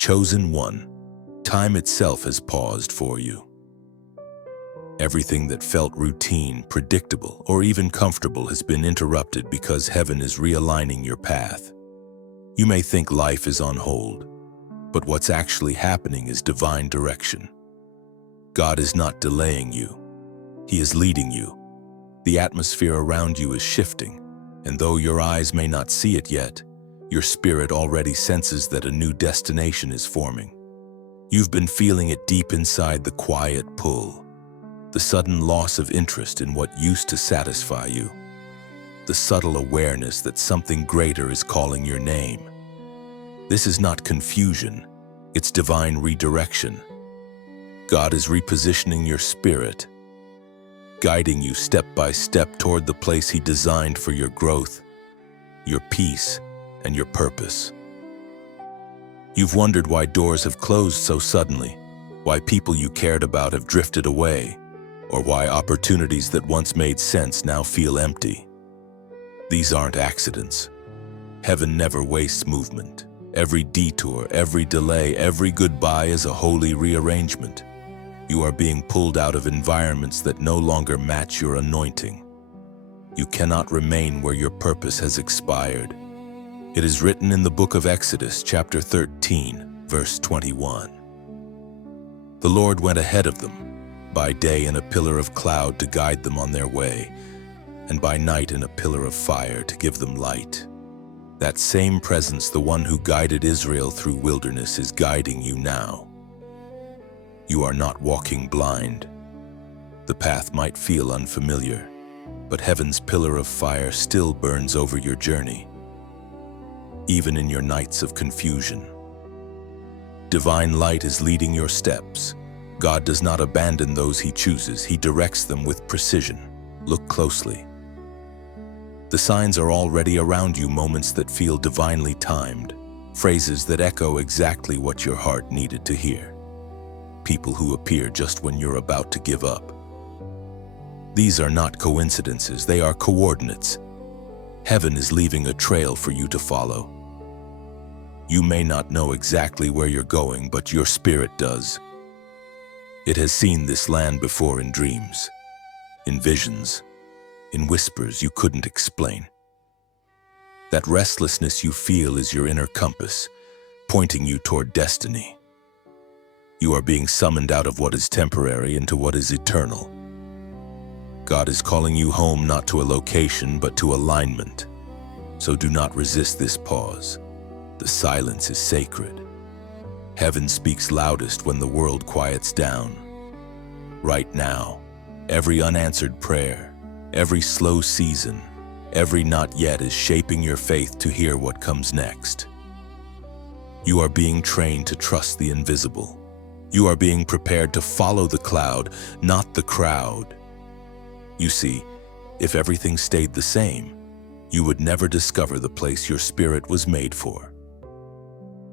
Chosen one, time itself has paused for you. Everything that felt routine, predictable, or even comfortable has been interrupted because heaven is realigning your path. You may think life is on hold, but what's actually happening is divine direction. God is not delaying you. He is leading you. The atmosphere around you is shifting, and though your eyes may not see it yet, your spirit already senses that a new destination is forming. You've been feeling it deep inside, the quiet pull, the sudden loss of interest in what used to satisfy you, the subtle awareness that something greater is calling your name. This is not confusion, it's divine redirection. God is repositioning your spirit, guiding you step by step toward the place He designed for your growth, your peace, and your purpose. You've wondered why doors have closed so suddenly, why people you cared about have drifted away, or why opportunities that once made sense now feel empty. These aren't accidents. Heaven never wastes movement. Every detour, every delay, every goodbye is a holy rearrangement. You are being pulled out of environments that no longer match your anointing. You cannot remain where your purpose has expired. It is written in the book of Exodus, chapter 13, verse 21. The Lord went ahead of them, by day in a pillar of cloud to guide them on their way, and by night in a pillar of fire to give them light. That same presence, the one who guided Israel through wilderness, is guiding you now. You are not walking blind. The path might feel unfamiliar, but heaven's pillar of fire still burns over your journey, even in your nights of confusion. Divine light is leading your steps. God does not abandon those He chooses. He directs them with precision. Look closely. The signs are already around you, moments that feel divinely timed, phrases that echo exactly what your heart needed to hear. People who appear just when you're about to give up. These are not coincidences, they are coordinates. Heaven is leaving a trail for you to follow. You may not know exactly where you're going, but your spirit does. It has seen this land before in dreams, in visions, in whispers you couldn't explain. That restlessness you feel is your inner compass, pointing you toward destiny. You are being summoned out of what is temporary into what is eternal. God is calling you home, not to a location, but to alignment. So do not resist this pause. The silence is sacred. Heaven speaks loudest when the world quiets down. Right now, every unanswered prayer, every slow season, every not yet is shaping your faith to hear what comes next. You are being trained to trust the invisible. You are being prepared to follow the cloud, not the crowd. You see, if everything stayed the same, you would never discover the place your spirit was made for.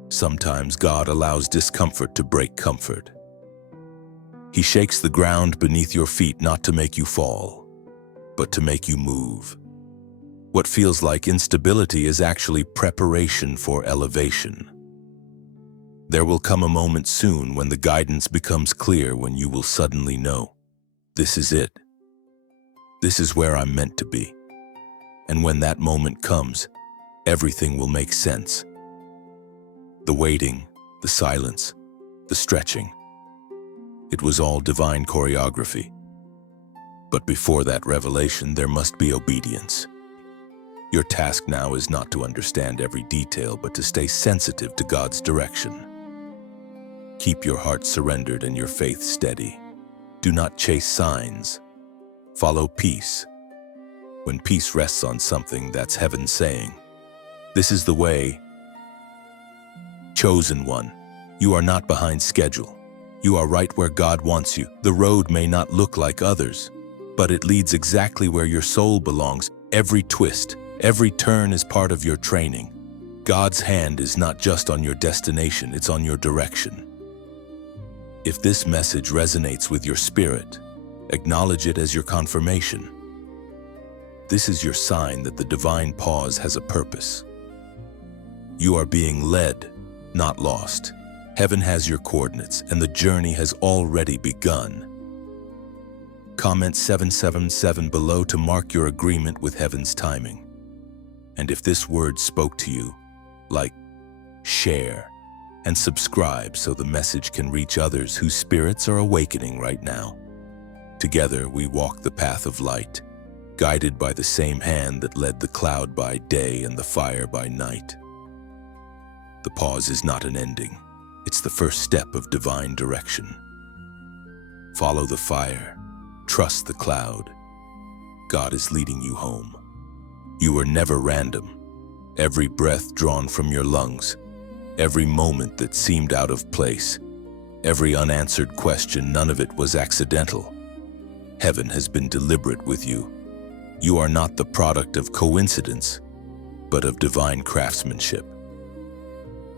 Sometimes God allows discomfort to break comfort. He shakes the ground beneath your feet not to make you fall, but to make you move. What feels like instability is actually preparation for elevation. There will come a moment soon when the guidance becomes clear, when you will suddenly know, this is it. This is where I'm meant to be. And when that moment comes, everything will make sense. The waiting, the silence, the stretching. It was all divine choreography. But before that revelation, there must be obedience. Your task now is not to understand every detail, but to stay sensitive to God's direction. Keep your heart surrendered and your faith steady. Do not chase signs. Follow peace. When peace rests on something, that's heaven saying, this is the way. Chosen one, you are not behind schedule. You are right where God wants you. The road may not look like others, but it leads exactly where your soul belongs. Every twist, every turn is part of your training. God's hand is not just on your destination, it's on your direction. If this message resonates with your spirit, acknowledge it as your confirmation. This is your sign that the divine pause has a purpose. You are being led, not lost. Heaven has your coordinates, and the journey has already begun. Comment 777 below to mark your agreement with heaven's timing. And if this word spoke to you, like, share, and subscribe so the message can reach others whose spirits are awakening right now. Together we walk the path of light, guided by the same hand that led the cloud by day and the fire by night. The pause is not an ending. It's the first step of divine direction. Follow the fire. Trust the cloud. God is leading you home. You are never random. Every breath drawn from your lungs, every moment that seemed out of place, every unanswered question, none of it was accidental. Heaven has been deliberate with you. You are not the product of coincidence, but of divine craftsmanship.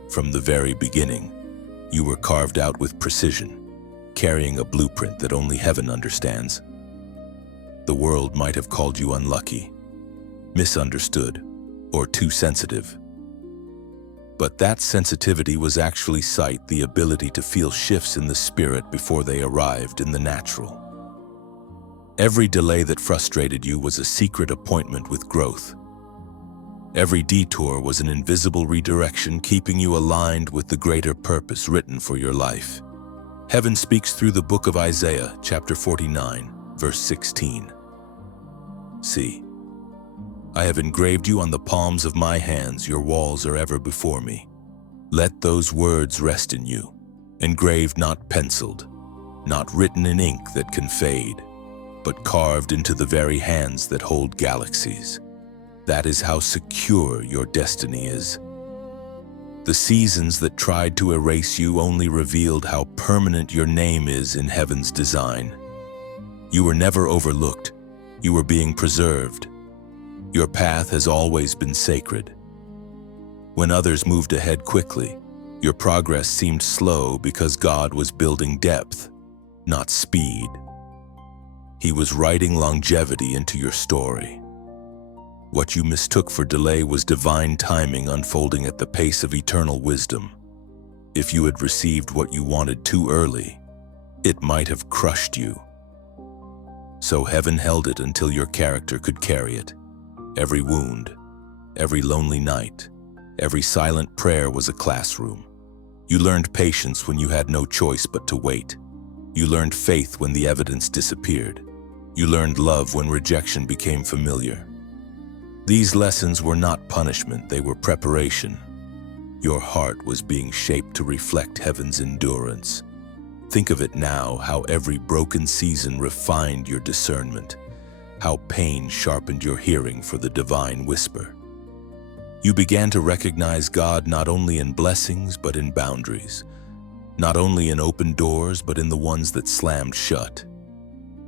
From the very beginning, you were carved out with precision, carrying a blueprint that only heaven understands. The world might have called you unlucky, misunderstood, or too sensitive. But that sensitivity was actually sight, the ability to feel shifts in the spirit before they arrived in the natural. Every delay that frustrated you was a secret appointment with growth. Every detour was an invisible redirection, keeping you aligned with the greater purpose written for your life. Heaven speaks through the book of Isaiah, chapter 49, verse 16. See, I have engraved you on the palms of my hands, your walls are ever before me. Let those words rest in you, engraved, not penciled, not written in ink that can fade, but carved into the very hands that hold galaxies. That is how secure your destiny is. The seasons that tried to erase you only revealed how permanent your name is in heaven's design. You were never overlooked. You were being preserved. Your path has always been sacred. When others moved ahead quickly, your progress seemed slow because God was building depth, not speed. He was writing longevity into your story. What you mistook for delay was divine timing unfolding at the pace of eternal wisdom. If you had received what you wanted too early, it might have crushed you. So heaven held it until your character could carry it. Every wound, every lonely night, every silent prayer was a classroom. You learned patience when you had no choice but to wait. You learned faith when the evidence disappeared. You learned love when rejection became familiar. These lessons were not punishment, they were preparation. Your heart was being shaped to reflect heaven's endurance. Think of it now, how every broken season refined your discernment, how pain sharpened your hearing for the divine whisper. You began to recognize God not only in blessings but in boundaries, not only in open doors but in the ones that slammed shut.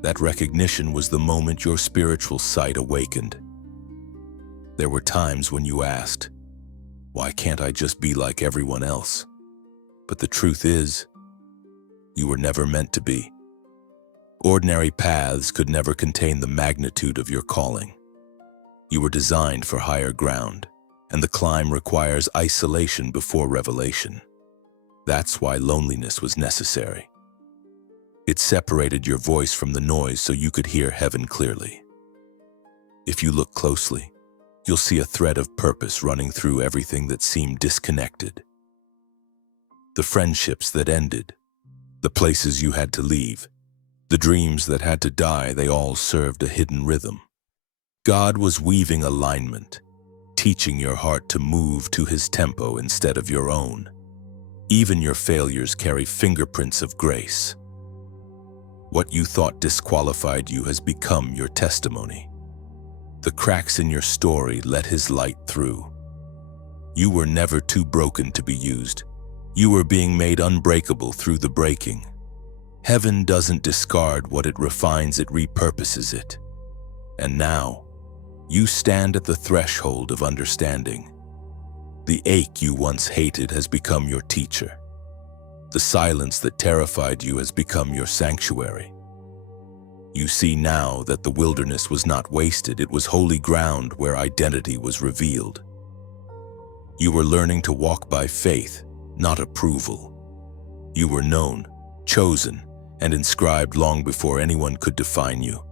That recognition was the moment your spiritual sight awakened. There were times when you asked, why can't I just be like everyone else? But the truth is, you were never meant to be. Ordinary paths could never contain the magnitude of your calling. You were designed for higher ground, and the climb requires isolation before revelation. That's why loneliness was necessary. It separated your voice from the noise so you could hear heaven clearly. If you look closely, you'll see a thread of purpose running through everything that seemed disconnected. The friendships that ended, the places you had to leave, the dreams that had to die, they all served a hidden rhythm. God was weaving alignment, teaching your heart to move to His tempo instead of your own. Even your failures carry fingerprints of grace. What you thought disqualified you has become your testimony. The cracks in your story let His light through. You were never too broken to be used. You were being made unbreakable through the breaking. Heaven doesn't discard what it refines, it repurposes it. And now, you stand at the threshold of understanding. The ache you once hated has become your teacher. The silence that terrified you has become your sanctuary. You see now that the wilderness was not wasted, it was holy ground where identity was revealed. You were learning to walk by faith, not approval. You were known, chosen, and inscribed long before anyone could define you.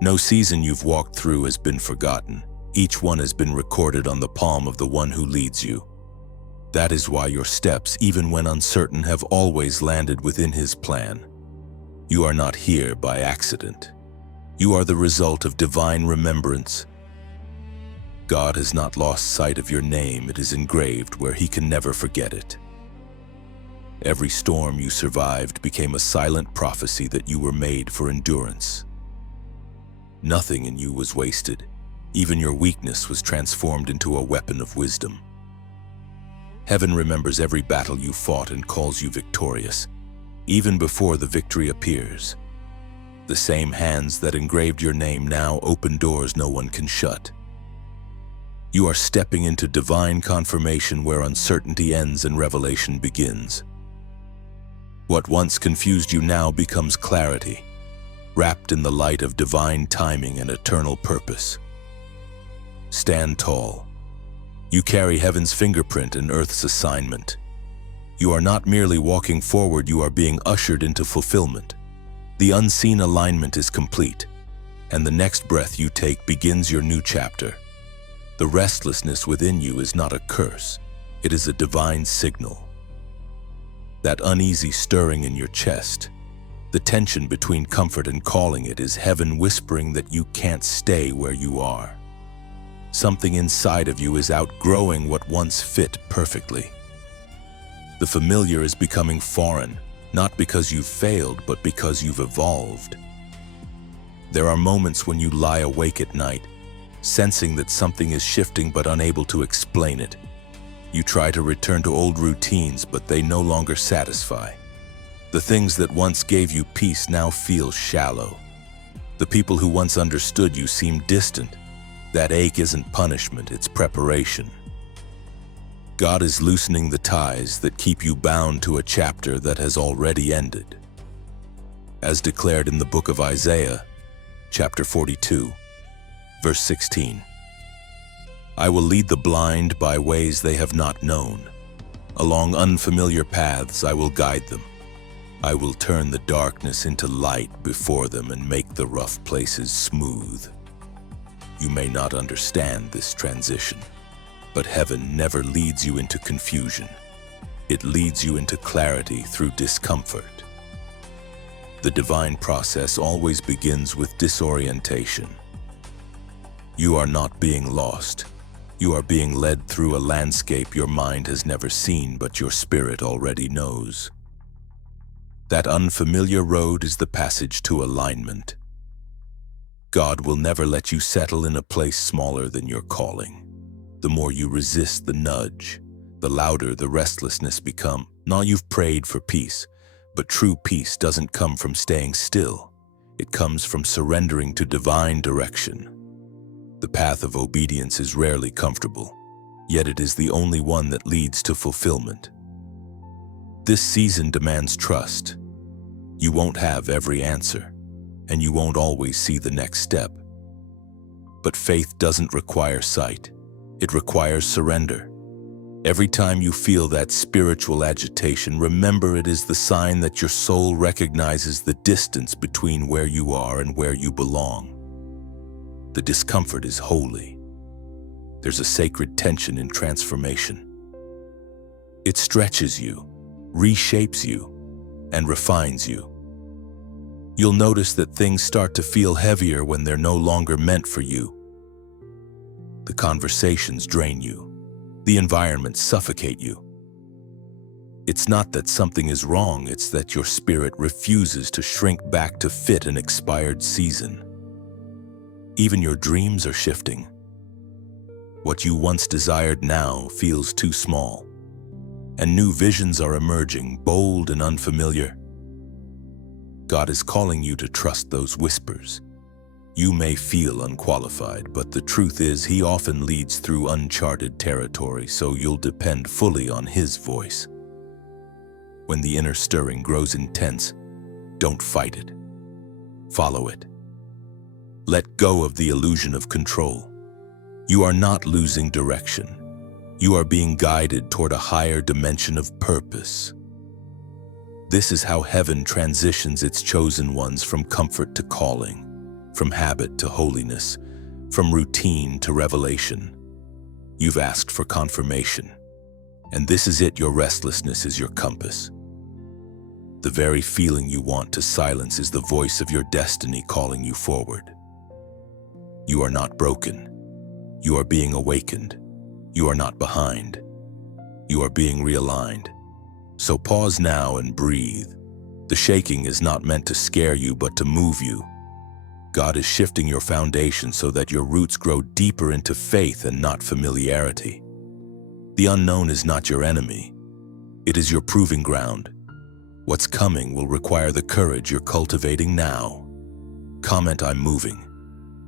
No season you've walked through has been forgotten. Each one has been recorded on the palm of the one who leads you. That is why your steps, even when uncertain, have always landed within his plan. You are not here by accident. You are the result of divine remembrance. God has not lost sight of your name. It is engraved where he can never forget it. Every storm you survived became a silent prophecy that you were made for endurance. Nothing in you was wasted. Even your weakness was transformed into a weapon of wisdom. Heaven remembers every battle you fought and calls you victorious, even before the victory appears. The same hands that engraved your name now open doors no one can shut. You are stepping into divine confirmation where uncertainty ends and revelation begins. What once confused you now becomes clarity, wrapped in the light of divine timing and eternal purpose. Stand tall. You carry heaven's fingerprint and earth's assignment. You are not merely walking forward, you are being ushered into fulfillment. The unseen alignment is complete, and the next breath you take begins your new chapter. The restlessness within you is not a curse, it is a divine signal. That uneasy stirring in your chest, the tension between comfort and calling, it is heaven whispering that you can't stay where you are. Something inside of you is outgrowing what once fit perfectly. The familiar is becoming foreign, not because you've failed, but because you've evolved. There are moments when you lie awake at night, sensing that something is shifting but unable to explain it. You try to return to old routines, but they no longer satisfy. The things that once gave you peace now feel shallow. The people who once understood you seem distant. That ache isn't punishment, it's preparation. God is loosening the ties that keep you bound to a chapter that has already ended. As declared in the book of Isaiah, chapter 42, verse 16. I will lead the blind by ways they have not known. Along unfamiliar paths I will guide them. I will turn the darkness into light before them and make the rough places smooth. You may not understand this transition, but heaven never leads you into confusion. It leads you into clarity through discomfort. The divine process always begins with disorientation. You are not being lost. You are being led through a landscape your mind has never seen, but your spirit already knows. That unfamiliar road is the passage to alignment. God will never let you settle in a place smaller than your calling. The more you resist the nudge, the louder the restlessness becomes. Now you've prayed for peace, but true peace doesn't come from staying still. It comes from surrendering to divine direction. The path of obedience is rarely comfortable, yet it is the only one that leads to fulfillment. This season demands trust. You won't have every answer, and you won't always see the next step. But faith doesn't require sight. It requires surrender. Every time you feel that spiritual agitation, remember it is the sign that your soul recognizes the distance between where you are and where you belong. The discomfort is holy. There's a sacred tension in transformation. It stretches you, reshapes you, and refines you. You'll notice that things start to feel heavier when they're no longer meant for you. The conversations drain you. The environments suffocate you. It's not that something is wrong, it's that your spirit refuses to shrink back to fit an expired season. Even your dreams are shifting. What you once desired now feels too small, and new visions are emerging, bold and unfamiliar. God is calling you to trust those whispers. You may feel unqualified, but the truth is He often leads through uncharted territory, so you'll depend fully on His voice. When the inner stirring grows intense, don't fight it. Follow it. Let go of the illusion of control. You are not losing direction. You are being guided toward a higher dimension of purpose. This is how heaven transitions its chosen ones from comfort to calling, from habit to holiness, from routine to revelation. You've asked for confirmation, and this is it. Your restlessness is your compass. The very feeling you want to silence is the voice of your destiny calling you forward. You are not broken. You are being awakened. You are not behind. You are being realigned. So pause now and breathe. The shaking is not meant to scare you, but to move you. God is shifting your foundation so that your roots grow deeper into faith and not familiarity. The unknown is not your enemy. It is your proving ground. What's coming will require the courage you're cultivating now. Comment, "I'm moving."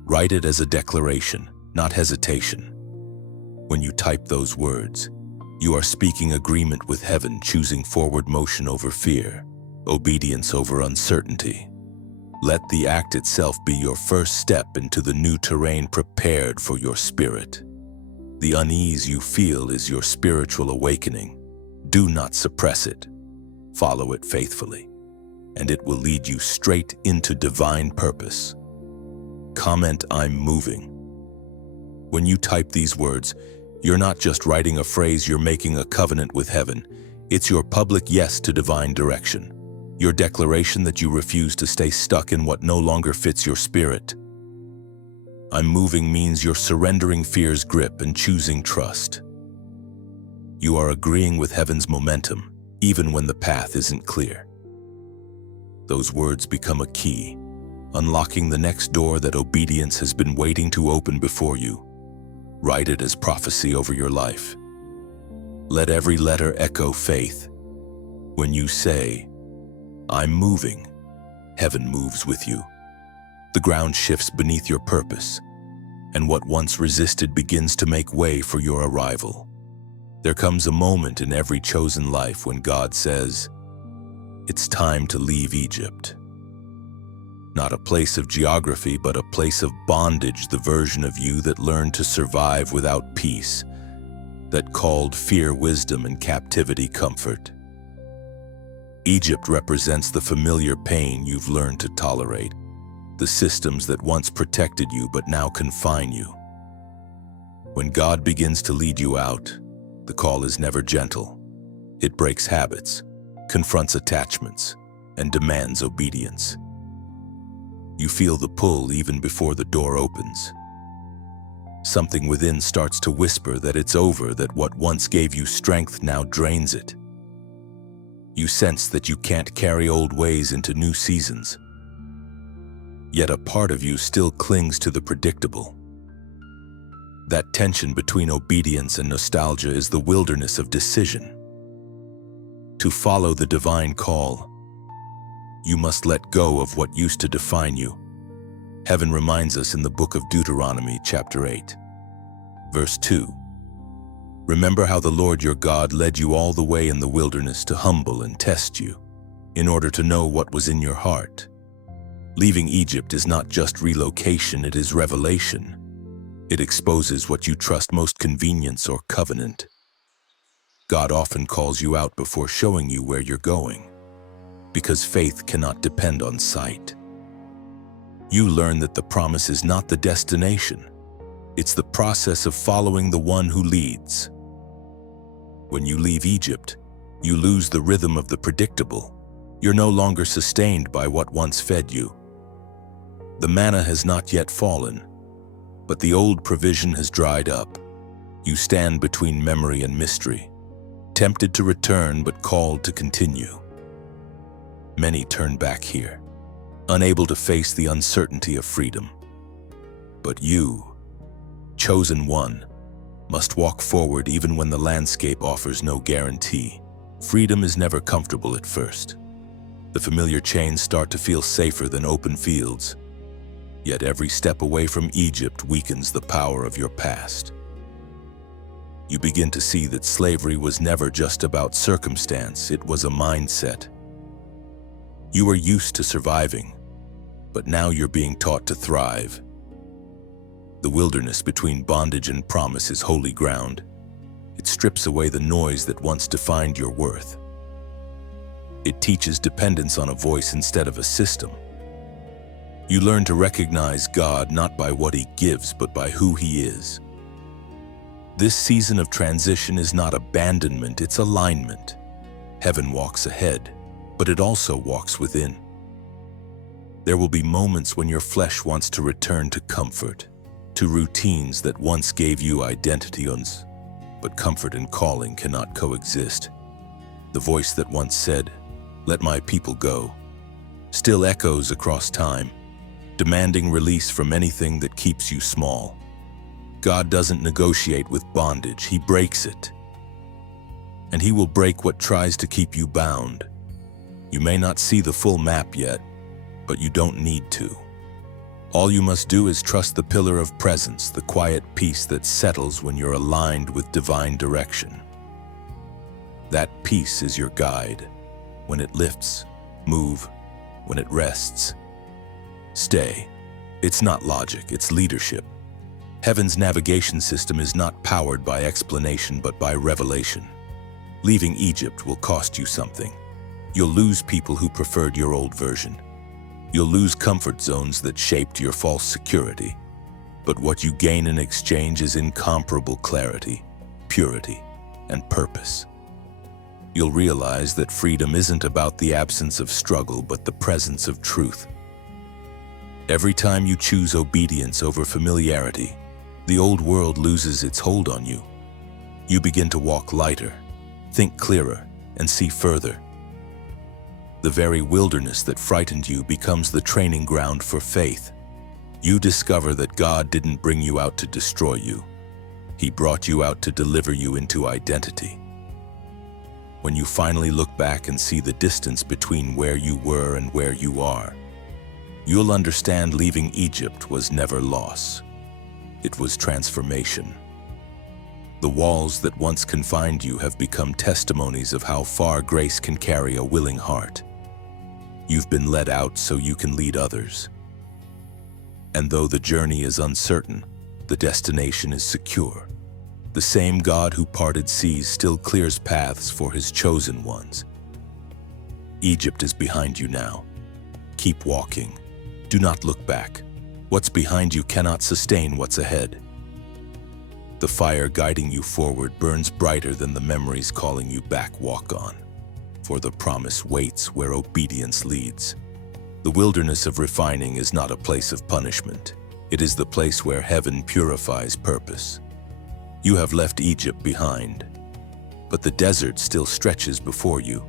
Write it as a declaration, not hesitation. When you type those words, you are speaking agreement with heaven, choosing forward motion over fear, obedience over uncertainty. Let the act itself be your first step into the new terrain prepared for your spirit. The unease you feel is your spiritual awakening. Do not suppress it. Follow it faithfully, and it will lead you straight into divine purpose. Comment, "I'm moving." When you type these words, you're not just writing a phrase, you're making a covenant with heaven. It's your public yes to divine direction. Your declaration that you refuse to stay stuck in what no longer fits your spirit. "I'm moving" means you're surrendering fear's grip and choosing trust. You are agreeing with heaven's momentum, even when the path isn't clear. Those words become a key, unlocking the next door that obedience has been waiting to open before you. Write it as prophecy over your life. Let every letter echo faith. When you say, "I'm moving," heaven moves with you. The ground shifts beneath your purpose, and what once resisted begins to make way for your arrival. There comes a moment in every chosen life when God says, "It's time to leave Egypt." Not a place of geography, but a place of bondage, the version of you that learned to survive without peace, that called fear wisdom and captivity comfort. Egypt represents the familiar pain you've learned to tolerate, the systems that once protected you but now confine you. When God begins to lead you out, the call is never gentle. It breaks habits, confronts attachments, and demands obedience. You feel the pull even before the door opens. Something within starts to whisper that it's over, that what once gave you strength now drains it. You sense that you can't carry old ways into new seasons. Yet a part of you still clings to the predictable. That tension between obedience and nostalgia is the wilderness of decision. To follow the divine call, you must let go of what used to define you. Heaven reminds us in the book of Deuteronomy, chapter 8, verse 2. "Remember how the Lord your God led you all the way in the wilderness to humble and test you, in order to know what was in your heart." Leaving Egypt is not just relocation, it is revelation. It exposes what you trust most: convenience or covenant. God often calls you out before showing you where you're going, because faith cannot depend on sight. You learn that the promise is not the destination. It's the process of following the one who leads. When you leave Egypt, you lose the rhythm of the predictable. You're no longer sustained by what once fed you. The manna has not yet fallen, but the old provision has dried up. You stand between memory and mystery, tempted to return but called to continue. Many turn back here, unable to face the uncertainty of freedom. But you, chosen one, must walk forward even when the landscape offers no guarantee. Freedom is never comfortable at first. The familiar chains start to feel safer than open fields. Yet every step away from Egypt weakens the power of your past. You begin to see that slavery was never just about circumstance, it was a mindset. You were used to surviving, but now you're being taught to thrive. The wilderness between bondage and promise is holy ground. It strips away the noise that once defined your worth. It teaches dependence on a voice instead of a system. You learn to recognize God not by what He gives, but by who He is. This season of transition is not abandonment, it's alignment. Heaven walks ahead, but it also walks within. There will be moments when your flesh wants to return to comfort, to routines that once gave you identity, but comfort and calling cannot coexist. The voice that once said, "Let my people go," still echoes across time, demanding release from anything that keeps you small. God doesn't negotiate with bondage, He breaks it. And He will break what tries to keep you bound. You may not see the full map yet, but you don't need to. All you must do is trust the pillar of presence, the quiet peace that settles when you're aligned with divine direction. That peace is your guide. When it lifts, move. When it rests, stay. It's not logic, it's leadership. Heaven's navigation system is not powered by explanation but by revelation. Leaving Egypt will cost you something. You'll lose people who preferred your old version. You'll lose comfort zones that shaped your false security. But what you gain in exchange is incomparable clarity, purity, and purpose. You'll realize that freedom isn't about the absence of struggle but the presence of truth. Every time you choose obedience over familiarity, the old world loses its hold on you. You begin to walk lighter, think clearer, and see further. The very wilderness that frightened you becomes the training ground for faith. You discover that God didn't bring you out to destroy you. He brought you out to deliver you into identity. When you finally look back and see the distance between where you were and where you are, you'll understand leaving Egypt was never loss. It was transformation. The walls that once confined you have become testimonies of how far grace can carry a willing heart. You've been led out so you can lead others. And though the journey is uncertain, the destination is secure. The same God who parted seas still clears paths for His chosen ones. Egypt is behind you now. Keep walking. Do not look back. What's behind you cannot sustain what's ahead. The fire guiding you forward burns brighter than the memories calling you back. Walk on, for the promise waits where obedience leads. The wilderness of refining is not a place of punishment. It is the place where heaven purifies purpose. You have left Egypt behind, but the desert still stretches before you.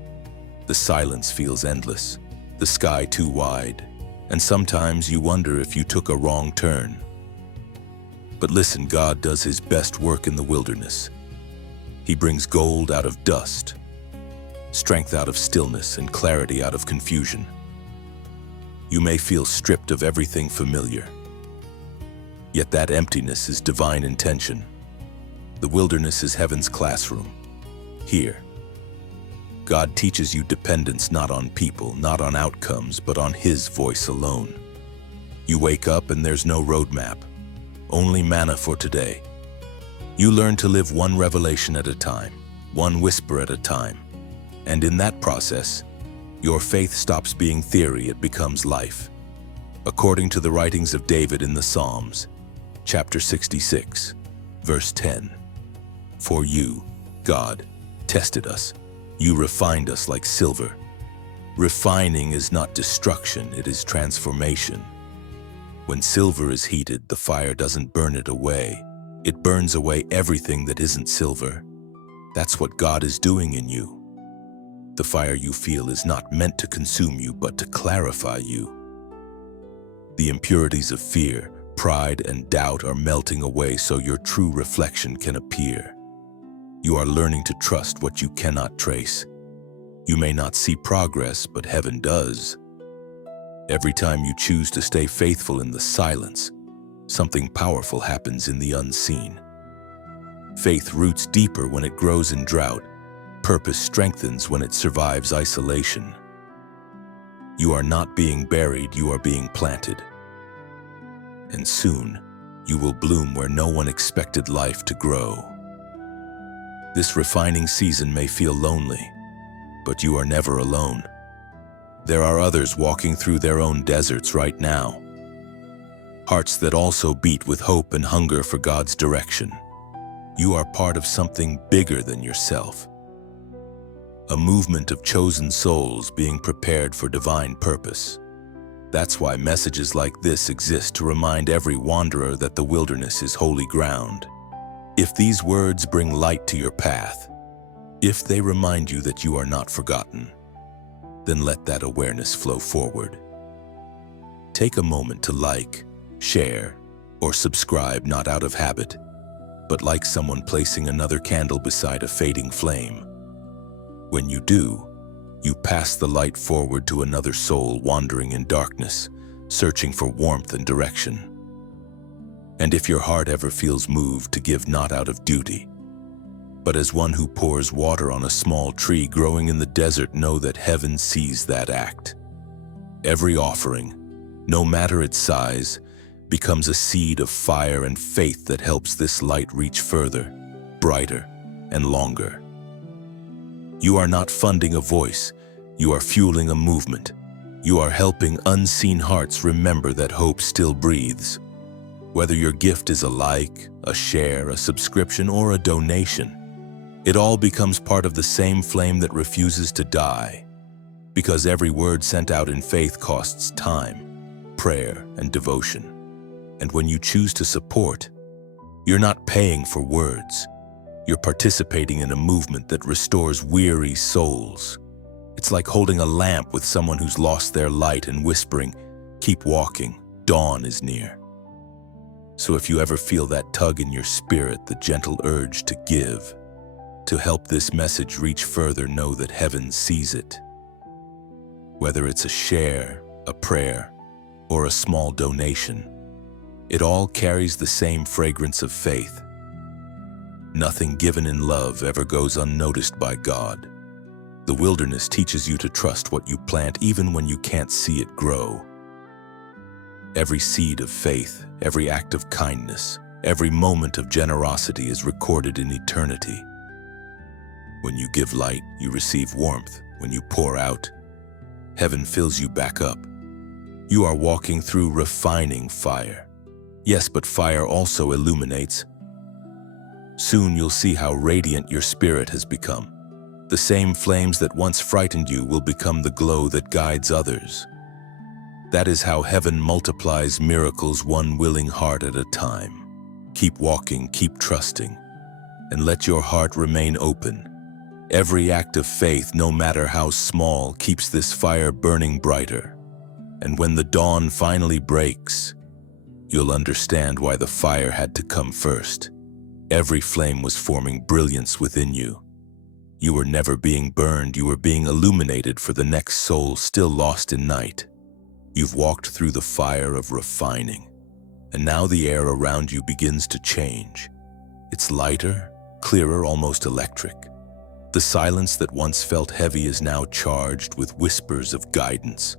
The silence feels endless, the sky too wide, and sometimes you wonder if you took a wrong turn. But listen, God does His best work in the wilderness. He brings gold out of dust, strength out of stillness, and clarity out of confusion. You may feel stripped of everything familiar, yet that emptiness is divine intention. The wilderness is heaven's classroom. Here, God teaches you dependence not on people, not on outcomes, but on His voice alone. You wake up and there's no roadmap, only manna for today. You learn to live one revelation at a time, one whisper at a time. And in that process, your faith stops being theory, it becomes life. According to the writings of David in the Psalms, chapter 66, verse 10. For you, God, tested us. You refined us like silver. Refining is not destruction, it is transformation. When silver is heated, the fire doesn't burn it away. It burns away everything that isn't silver. That's what God is doing in you. The fire you feel is not meant to consume you, but to clarify you. The impurities of fear, pride, and doubt are melting away so your true reflection can appear. You are learning to trust what you cannot trace. You may not see progress, but heaven does. Every time you choose to stay faithful in the silence, something powerful happens in the unseen. Faith roots deeper when it grows in drought. Purpose strengthens when it survives isolation. You are not being buried, you are being planted. And soon, you will bloom where no one expected life to grow. This refining season may feel lonely, but you are never alone. There are others walking through their own deserts right now. Hearts that also beat with hope and hunger for God's direction. You are part of something bigger than yourself. A movement of chosen souls being prepared for divine purpose. That's why messages like this exist, to remind every wanderer that the wilderness is holy ground. If these words bring light to your path, if they remind you that you are not forgotten, then let that awareness flow forward. Take a moment to like, share, or subscribe, not out of habit, but like someone placing another candle beside a fading flame. When you do, you pass the light forward to another soul wandering in darkness, searching for warmth and direction. And if your heart ever feels moved to give, not out of duty, but as one who pours water on a small tree growing in the desert, know that heaven sees that act. Every offering, no matter its size, becomes a seed of fire and faith that helps this light reach further, brighter, and longer. You are not funding a voice, you are fueling a movement. You are helping unseen hearts remember that hope still breathes. Whether your gift is a like, a share, a subscription, or a donation, it all becomes part of the same flame that refuses to die. Because every word sent out in faith costs time, prayer, and devotion. And when you choose to support, you're not paying for words. You're participating in a movement that restores weary souls. It's like holding a lamp with someone who's lost their light and whispering, "Keep walking, dawn is near." So if you ever feel that tug in your spirit, the gentle urge to give, to help this message reach further, know that heaven sees it. Whether it's a share, a prayer, or a small donation, it all carries the same fragrance of faith. Nothing given in love ever goes unnoticed by God. The wilderness teaches you to trust what you plant even when you can't see it grow. Every seed of faith, every act of kindness, every moment of generosity is recorded in eternity. When you give light, you receive warmth. When you pour out, heaven fills you back up. You are walking through refining fire. Yes, but fire also illuminates. Soon you'll see how radiant your spirit has become. The same flames that once frightened you will become the glow that guides others. That is how heaven multiplies miracles, one willing heart at a time. Keep walking, keep trusting, and let your heart remain open. Every act of faith, no matter how small, keeps this fire burning brighter. And when the dawn finally breaks, you'll understand why the fire had to come first. Every flame was forming brilliance within you. You were never being burned, you were being illuminated for the next soul still lost in night. You've walked through the fire of refining, and now the air around you begins to change. It's lighter, clearer, almost electric. The silence that once felt heavy is now charged with whispers of guidance.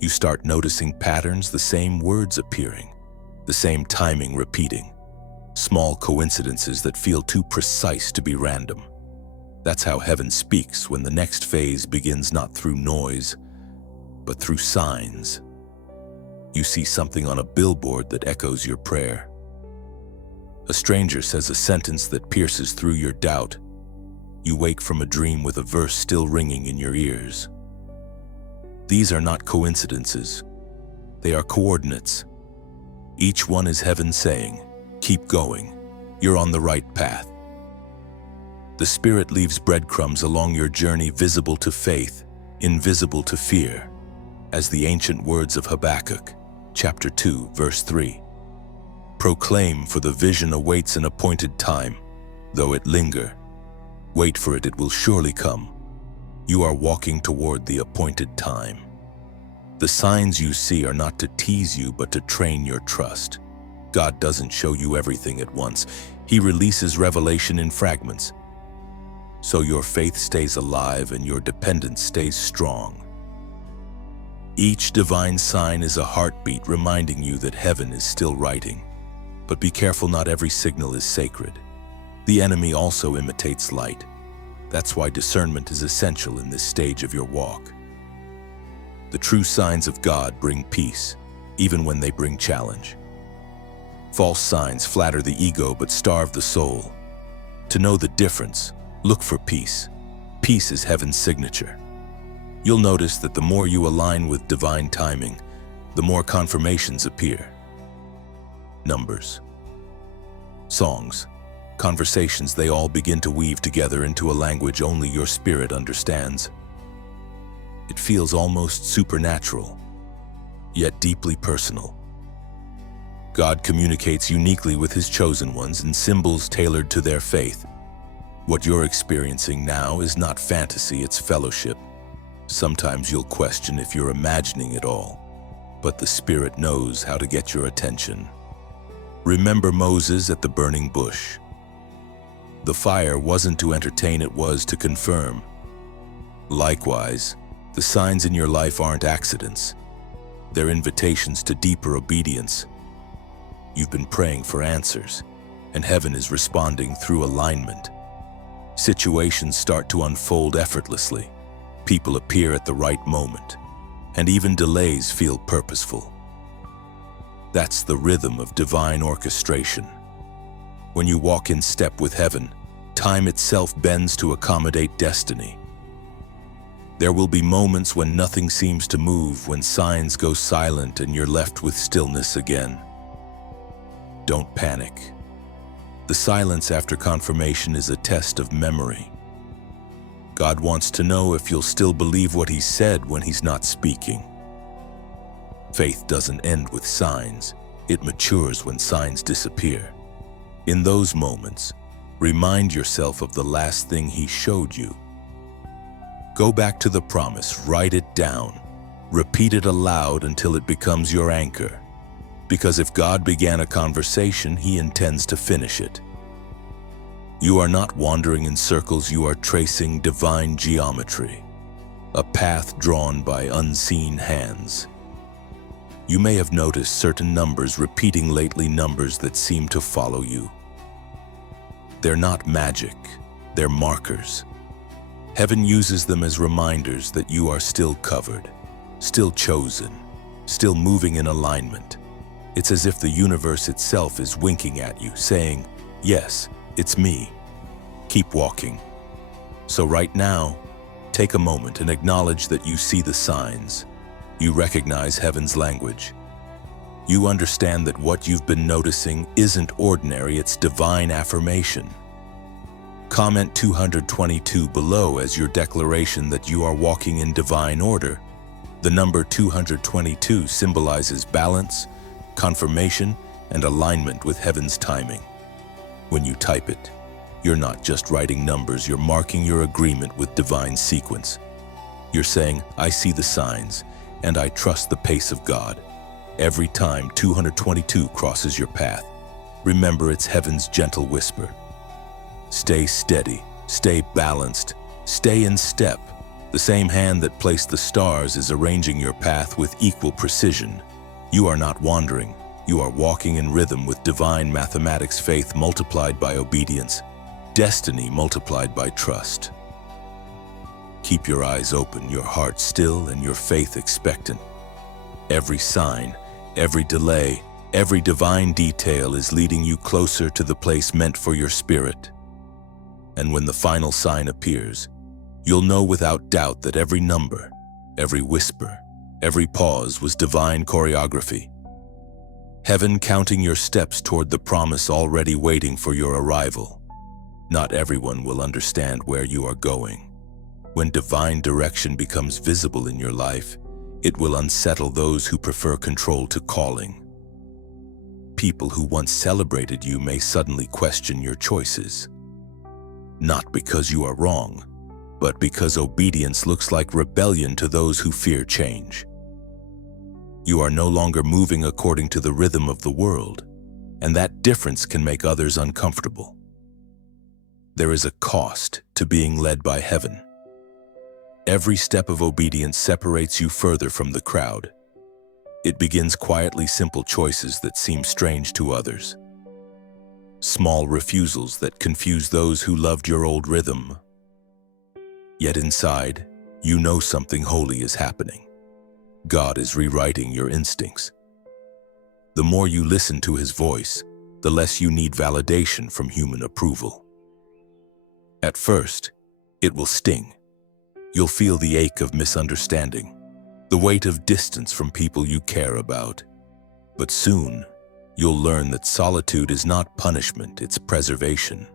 You start noticing patterns, the same words appearing, the same timing repeating, small coincidences that feel too precise to be random. That's how heaven speaks when the next phase begins, not through noise, but through signs. You see something on a billboard that echoes your prayer. A stranger says a sentence that pierces through your doubt. You wake from a dream with a verse still ringing in your ears. These are not coincidences. They are coordinates. Each one is heaven saying, "Keep going. You're on the right path." The Spirit leaves breadcrumbs along your journey, visible to faith, invisible to fear, as the ancient words of Habakkuk, chapter 2, verse 3. Proclaim, for the vision awaits an appointed time. Though it linger, wait for it, it will surely come. You are walking toward the appointed time. The signs you see are not to tease you, but to train your trust. God doesn't show you everything at once. He releases revelation in fragments. So your faith stays alive and your dependence stays strong. Each divine sign is a heartbeat reminding you that heaven is still writing. But be careful, not every signal is sacred. The enemy also imitates light. That's why discernment is essential in this stage of your walk. The true signs of God bring peace, even when they bring challenge. False signs flatter the ego but starve the soul. To know the difference, look for peace. Peace is heaven's signature. You'll notice that the more you align with divine timing, the more confirmations appear. Numbers, songs, conversations, they all begin to weave together into a language only your spirit understands. It feels almost supernatural, yet deeply personal. God communicates uniquely with His chosen ones in symbols tailored to their faith. What you're experiencing now is not fantasy, it's fellowship. Sometimes you'll question if you're imagining it all, but the Spirit knows how to get your attention. Remember Moses at the burning bush. The fire wasn't to entertain, it was to confirm. Likewise, the signs in your life aren't accidents. They're invitations to deeper obedience. You've been praying for answers, and heaven is responding through alignment. Situations start to unfold effortlessly. People appear at the right moment, and even delays feel purposeful. That's the rhythm of divine orchestration. When you walk in step with heaven, time itself bends to accommodate destiny. There will be moments when nothing seems to move, when signs go silent and you're left with stillness again. Don't panic. The silence after confirmation is a test of memory. God wants to know if you'll still believe what He said when He's not speaking. Faith doesn't end with signs. It matures when signs disappear. In those moments, remind yourself of the last thing He showed you. Go back to the promise, write it down, repeat it aloud until it becomes your anchor. Because if God began a conversation, He intends to finish it. You are not wandering in circles, you are tracing divine geometry, a path drawn by unseen hands. You may have noticed certain numbers repeating lately, numbers that seem to follow you. They're not magic, they're markers. Heaven uses them as reminders that you are still covered, still chosen, still moving in alignment. It's as if the universe itself is winking at you, saying, "Yes, it's me. Keep walking." So right now, take a moment and acknowledge that you see the signs. You recognize heaven's language. You understand that what you've been noticing isn't ordinary, it's divine affirmation. Comment 222 below as your declaration that you are walking in divine order. The number 222 symbolizes balance, confirmation, and alignment with heaven's timing. When you type it, you're not just writing numbers, you're marking your agreement with divine sequence. You're saying, "I see the signs, and I trust the pace of God." Every time 222 crosses your path, remember it's heaven's gentle whisper. Stay steady, stay balanced, stay in step. The same hand that placed the stars is arranging your path with equal precision. You are not wandering, you are walking in rhythm with divine mathematics, faith multiplied by obedience, destiny multiplied by trust. Keep your eyes open, your heart still, and your faith expectant. Every sign, every delay, every divine detail is leading you closer to the place meant for your spirit. And when the final sign appears, you'll know without doubt that every number, every whisper, every pause was divine choreography. Heaven counting your steps toward the promise already waiting for your arrival. Not everyone will understand where you are going. When divine direction becomes visible in your life, it will unsettle those who prefer control to calling. People who once celebrated you may suddenly question your choices. Not because you are wrong, but because obedience looks like rebellion to those who fear change. You are no longer moving according to the rhythm of the world, and that difference can make others uncomfortable. There is a cost to being led by heaven. Every step of obedience separates you further from the crowd. It begins quietly, simple choices that seem strange to others. Small refusals that confuse those who loved your old rhythm. Yet inside, you know something holy is happening. God is rewriting your instincts. The more you listen to His voice, the less you need validation from human approval. At first, it will sting. You'll feel the ache of misunderstanding, the weight of distance from people you care about. But soon, you'll learn that solitude is not punishment, it's preservation.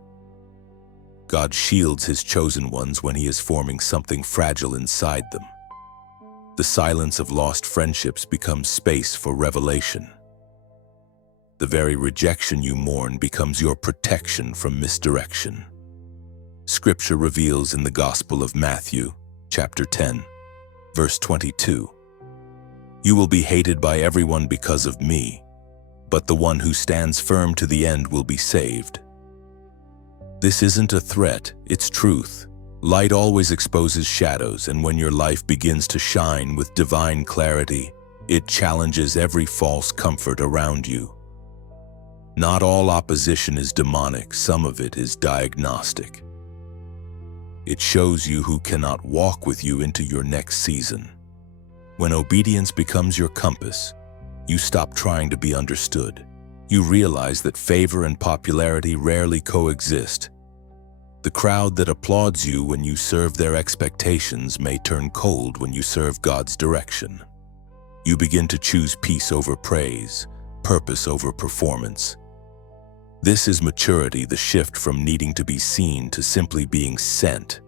God shields His chosen ones when He is forming something fragile inside them. The silence of lost friendships becomes space for revelation. The very rejection you mourn becomes your protection from misdirection. Scripture reveals in the Gospel of Matthew, chapter 10, verse 22, "You will be hated by everyone because of me, but the one who stands firm to the end will be saved." This isn't a threat, it's truth. Light always exposes shadows, and when your life begins to shine with divine clarity, it challenges every false comfort around you. Not all opposition is demonic, some of it is diagnostic. It shows you who cannot walk with you into your next season. When obedience becomes your compass, you stop trying to be understood. You realize that favor and popularity rarely coexist. The crowd that applauds you when you serve their expectations may turn cold when you serve God's direction. You begin to choose peace over praise, purpose over performance. This is maturity, the shift from needing to be seen to simply being sent.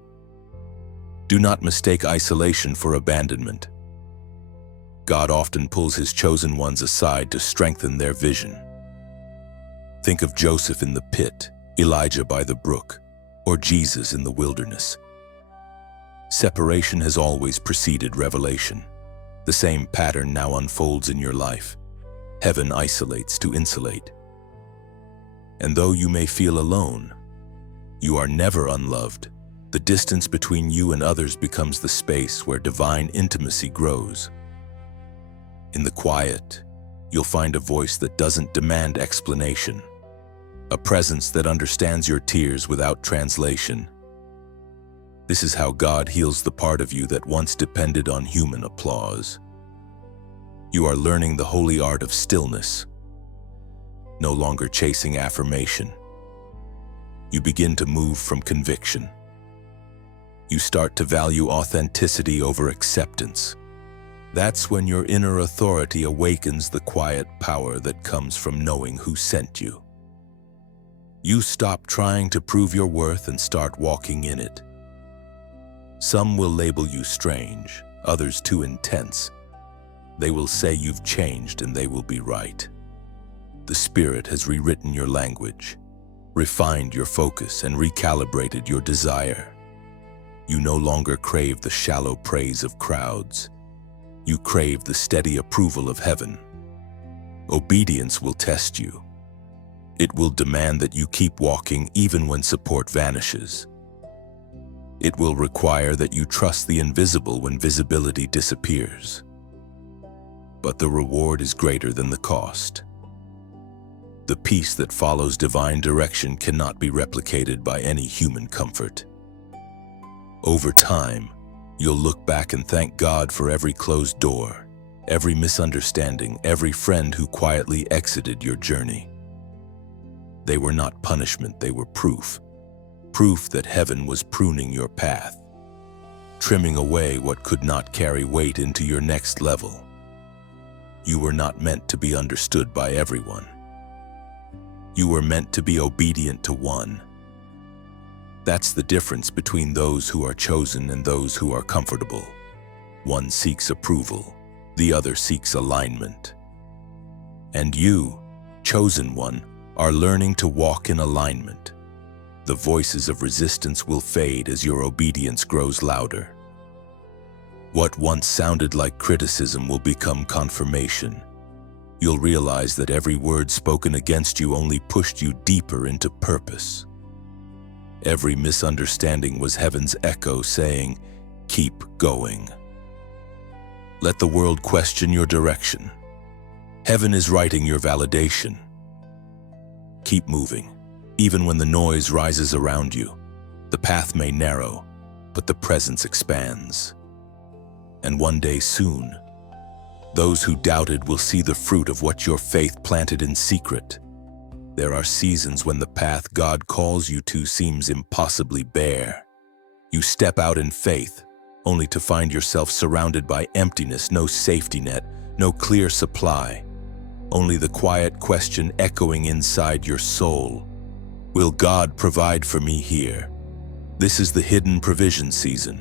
Do not mistake isolation for abandonment. God often pulls His chosen ones aside to strengthen their vision. Think of Joseph in the pit, Elijah by the brook, or Jesus in the wilderness. Separation has always preceded revelation. The same pattern now unfolds in your life. Heaven isolates to insulate. And though you may feel alone, you are never unloved. The distance between you and others becomes the space where divine intimacy grows. In the quiet, you'll find a voice that doesn't demand explanation, a presence that understands your tears without translation. This is how God heals the part of you that once depended on human applause. You are learning the holy art of stillness, no longer chasing affirmation. You begin to move from conviction. You start to value authenticity over acceptance. That's when your inner authority awakens the quiet power that comes from knowing who sent you. You stop trying to prove your worth and start walking in it. Some will label you strange, others too intense. They will say you've changed, and they will be right. The Spirit has rewritten your language, refined your focus, and recalibrated your desire. You no longer crave the shallow praise of crowds. You crave the steady approval of heaven. Obedience will test you. It will demand that you keep walking even when support vanishes. It will require that you trust the invisible when visibility disappears. But the reward is greater than the cost. The peace that follows divine direction cannot be replicated by any human comfort. Over time, you'll look back and thank God for every closed door, every misunderstanding, every friend who quietly exited your journey. They were not punishment, they were proof. Proof that heaven was pruning your path, trimming away what could not carry weight into your next level. You were not meant to be understood by everyone. You were meant to be obedient to one. That's the difference between those who are chosen and those who are comfortable. One seeks approval, the other seeks alignment. And you, chosen one, are learning to walk in alignment. The voices of resistance will fade as your obedience grows louder. What once sounded like criticism will become confirmation. You'll realize that every word spoken against you only pushed you deeper into purpose. Every misunderstanding was heaven's echo saying, "Keep going." Let the world question your direction. Heaven is writing your validation. Keep moving, even when the noise rises around you. The path may narrow, but the presence expands. And one day soon, those who doubted will see the fruit of what your faith planted in secret. There are seasons when the path God calls you to seems impossibly bare. You step out in faith, only to find yourself surrounded by emptiness, no safety net, no clear supply. Only the quiet question echoing inside your soul. Will God provide for me here? This is the hidden provision season,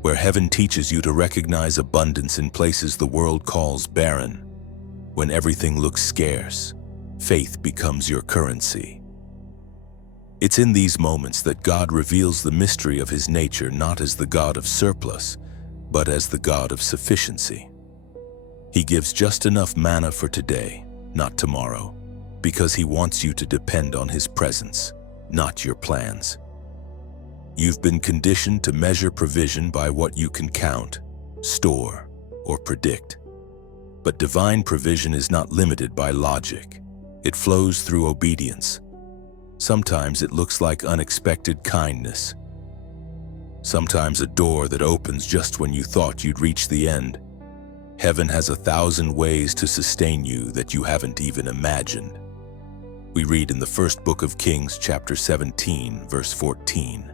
where heaven teaches you to recognize abundance in places the world calls barren. When everything looks scarce, faith becomes your currency. It's in these moments that God reveals the mystery of his nature, not as the God of surplus, but as the God of sufficiency. He gives just enough manna for today, not tomorrow, because he wants you to depend on his presence, not your plans. You've been conditioned to measure provision by what you can count, store, or predict. But divine provision is not limited by logic. It flows through obedience. Sometimes it looks like unexpected kindness. Sometimes a door that opens just when you thought you'd reach the end. Heaven has 1,000 ways to sustain you that you haven't even imagined. We read in the first book of Kings, chapter 17, verse 14.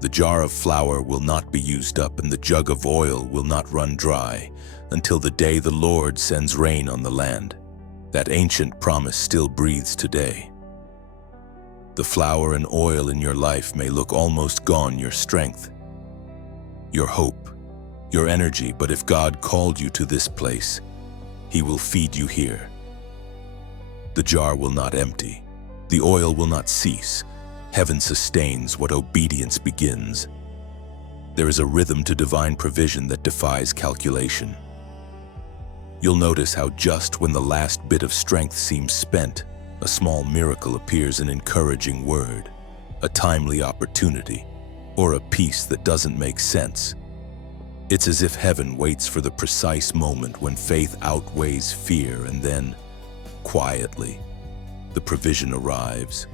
The jar of flour will not be used up, and the jug of oil will not run dry, until the day the Lord sends rain on the land. That ancient promise still breathes today. The flour and oil in your life may look almost gone, your strength, your hope, your energy, but if God called you to this place, he will feed you here. The jar will not empty. The oil will not cease. Heaven sustains what obedience begins. There is a rhythm to divine provision that defies calculation. You'll notice how just when the last bit of strength seems spent, a small miracle appears, an encouraging word, a timely opportunity, or a peace that doesn't make sense. It's as if heaven waits for the precise moment when faith outweighs fear, and then, quietly, the provision arrives.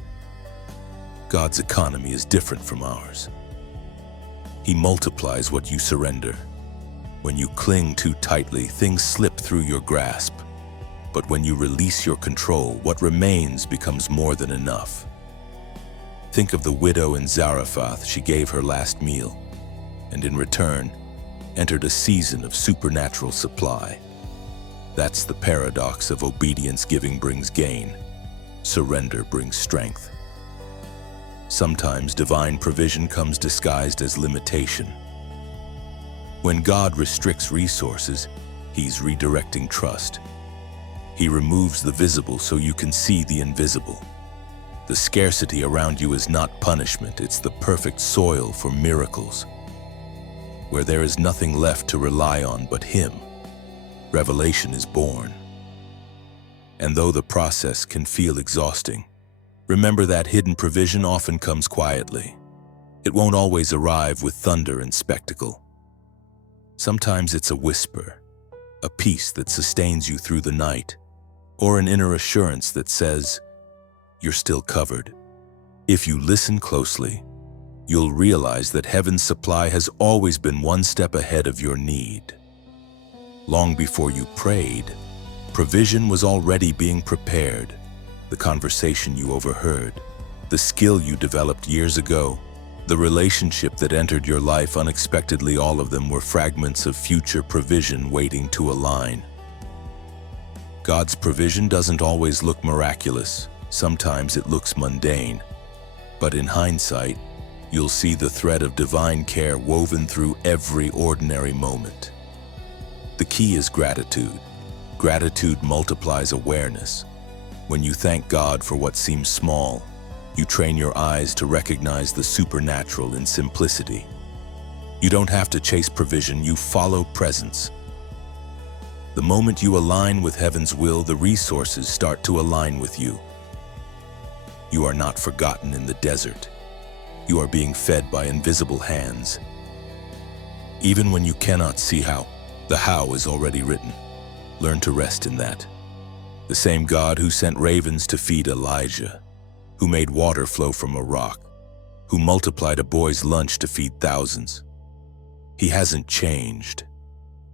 God's economy is different from ours. He multiplies what you surrender. When you cling too tightly, things slip through your grasp. But when you release your control, what remains becomes more than enough. Think of the widow in Zarephath. She gave her last meal, and in return, entered a season of supernatural supply. That's the paradox of obedience. Giving brings gain. Surrender brings strength. Sometimes divine provision comes disguised as limitation. When God restricts resources, he's redirecting trust. He removes the visible so you can see the invisible. The scarcity around you is not punishment, it's the perfect soil for miracles. Where there is nothing left to rely on but him, revelation is born. And though the process can feel exhausting, remember that hidden provision often comes quietly. It won't always arrive with thunder and spectacle. Sometimes it's a whisper, a peace that sustains you through the night, or an inner assurance that says, you're still covered. If you listen closely, you'll realize that heaven's supply has always been one step ahead of your need. Long before you prayed, provision was already being prepared. The conversation you overheard, the skill you developed years ago, the relationship that entered your life unexpectedly, all of them were fragments of future provision waiting to align. God's provision doesn't always look miraculous. Sometimes it looks mundane. But in hindsight, you'll see the thread of divine care woven through every ordinary moment. The key is gratitude. Gratitude multiplies awareness. When you thank God for what seems small, you train your eyes to recognize the supernatural in simplicity. You don't have to chase provision, you follow presence. The moment you align with heaven's will, the resources start to align with you. You are not forgotten in the desert. You are being fed by invisible hands. Even when you cannot see how, the how is already written. Learn to rest in that. The same God who sent ravens to feed Elijah, who made water flow from a rock, who multiplied a boy's lunch to feed thousands. He hasn't changed.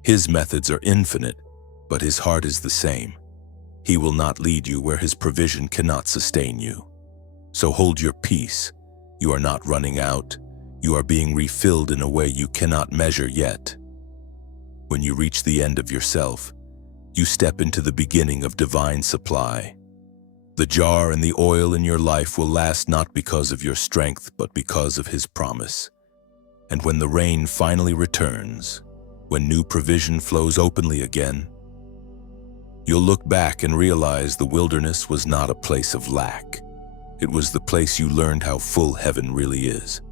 His methods are infinite, but his heart is the same. He will not lead you where his provision cannot sustain you. So hold your peace. You are not running out. You are being refilled in a way you cannot measure yet. When you reach the end of yourself, you step into the beginning of divine supply. The jar and the oil in your life will last not because of your strength, but because of his promise. And when the rain finally returns, when new provision flows openly again, you'll look back and realize the wilderness was not a place of lack. It was the place you learned how full heaven really is.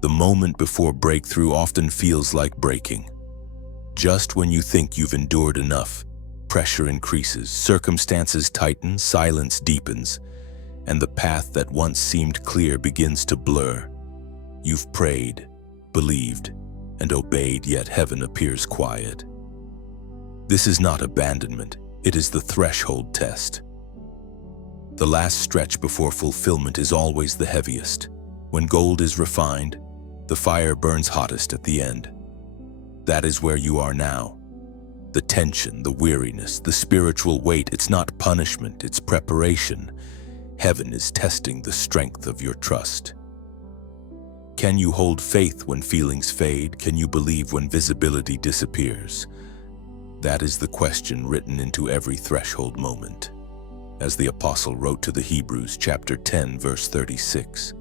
The moment before breakthrough often feels like breaking. Just when you think you've endured enough, pressure increases, circumstances tighten, silence deepens, and the path that once seemed clear begins to blur. You've prayed, believed, and obeyed, yet heaven appears quiet. This is not abandonment, it is the threshold test. The last stretch before fulfillment is always the heaviest. When gold is refined, the fire burns hottest at the end. That is where you are now. The tension, the weariness, the spiritual weight, it's not punishment, it's preparation. Heaven is testing the strength of your trust. Can you hold faith when feelings fade? Can you believe when visibility disappears? That is the question written into every threshold moment. As the apostle wrote to the Hebrews, chapter 10, verse 36,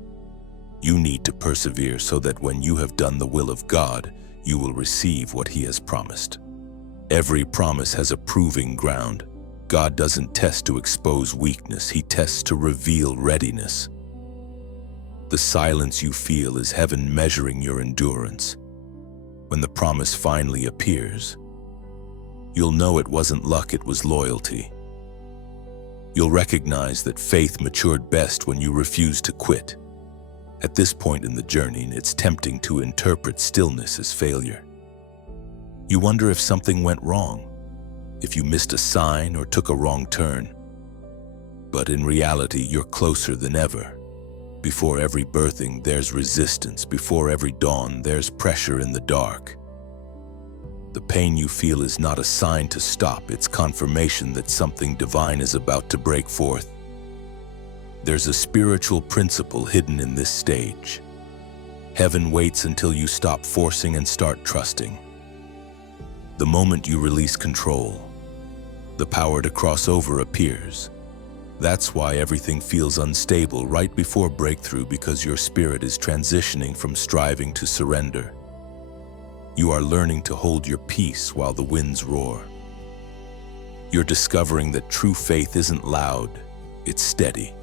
you need to persevere so that when you have done the will of God, you will receive what he has promised. Every promise has a proving ground. God doesn't test to expose weakness, he tests to reveal readiness. The silence you feel is heaven measuring your endurance. When the promise finally appears, you'll know it wasn't luck, it was loyalty. You'll recognize that faith matured best when you refuse to quit. At this point in the journey, it's tempting to interpret stillness as failure. You wonder if something went wrong, if you missed a sign or took a wrong turn. But in reality, you're closer than ever. Before every birthing, there's resistance. Before every dawn, there's pressure in the dark. The pain you feel is not a sign to stop, it's confirmation that something divine is about to break forth. There's a spiritual principle hidden in this stage. Heaven waits until you stop forcing and start trusting. The moment you release control, the power to cross over appears. That's why everything feels unstable right before breakthrough, because your spirit is transitioning from striving to surrender. You are learning to hold your peace while the winds roar. You're discovering that true faith isn't loud, it's steady.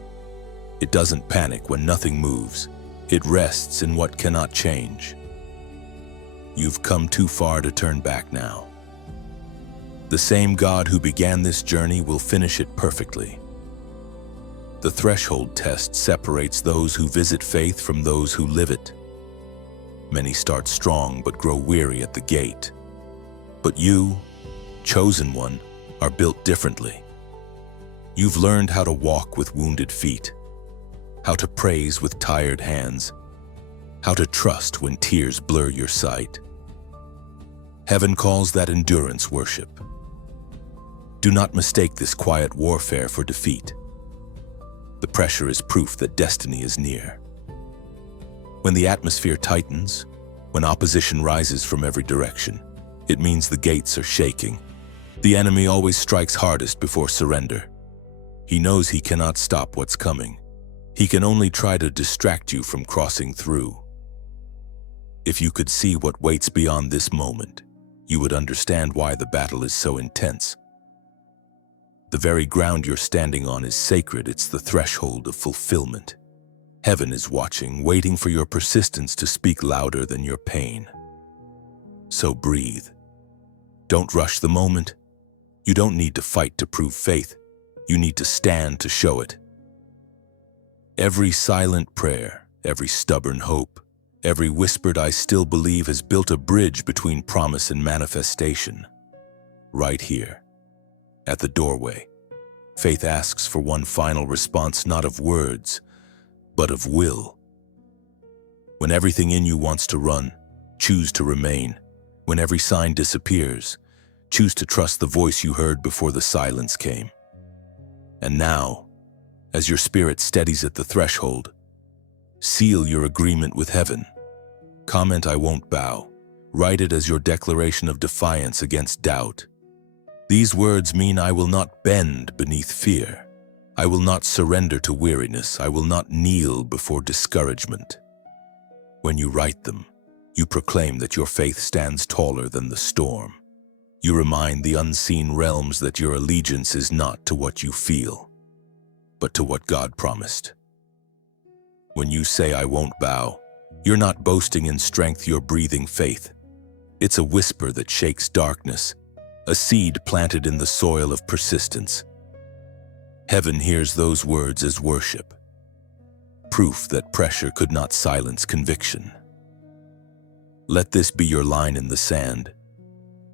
It doesn't panic when nothing moves. It rests in what cannot change. You've come too far to turn back now. The same God who began this journey will finish it perfectly. The threshold test separates those who visit faith from those who live it. Many start strong but grow weary at the gate. But you, chosen one, are built differently. You've learned how to walk with wounded feet, how to praise with tired hands, how to trust when tears blur your sight. Heaven calls that endurance worship. Do not mistake this quiet warfare for defeat. The pressure is proof that destiny is near. When the atmosphere tightens, when opposition rises from every direction, it means the gates are shaking. The enemy always strikes hardest before surrender. He knows he cannot stop what's coming. He can only try to distract you from crossing through. If you could see what waits beyond this moment, you would understand why the battle is so intense. The very ground you're standing on is sacred. It's the threshold of fulfillment. Heaven is watching, waiting for your persistence to speak louder than your pain. So breathe. Don't rush the moment. You don't need to fight to prove faith. You need to stand to show it. Every silent prayer, every stubborn hope, every whispered "I still believe" has built a bridge between promise and manifestation. Right here, at the doorway, faith asks for one final response, not of words, but of will. When everything in you wants to run, choose to remain. When every sign disappears, choose to trust the voice you heard before the silence came. And now, as your spirit steadies at the threshold, seal your agreement with heaven. Comment, "I won't bow." Write it as your declaration of defiance against doubt. These words mean, I will not bend beneath fear. I will not surrender to weariness. I will not kneel before discouragement. When you write them, you proclaim that your faith stands taller than the storm. You remind the unseen realms that your allegiance is not to what you feel, but to what God promised. When you say, "I won't bow," you're not boasting in strength, you're breathing faith. It's a whisper that shakes darkness, a seed planted in the soil of persistence. Heaven hears those words as worship, proof that pressure could not silence conviction. Let this be your line in the sand.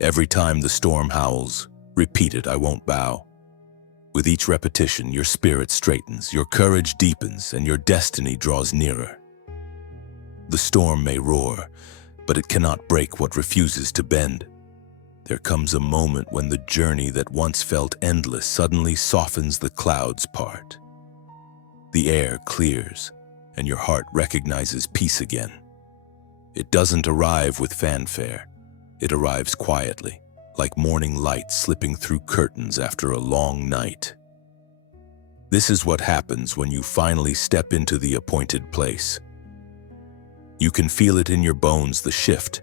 Every time the storm howls, repeat it, "I won't bow." With each repetition, your spirit straightens, your courage deepens, and your destiny draws nearer. The storm may roar, but it cannot break what refuses to bend. There comes a moment when the journey that once felt endless suddenly softens, the clouds part. The air clears, and your heart recognizes peace again. It doesn't arrive with fanfare. It arrives quietly, like morning light slipping through curtains after a long night. This is what happens when you finally step into the appointed place. You can feel it in your bones, the shift.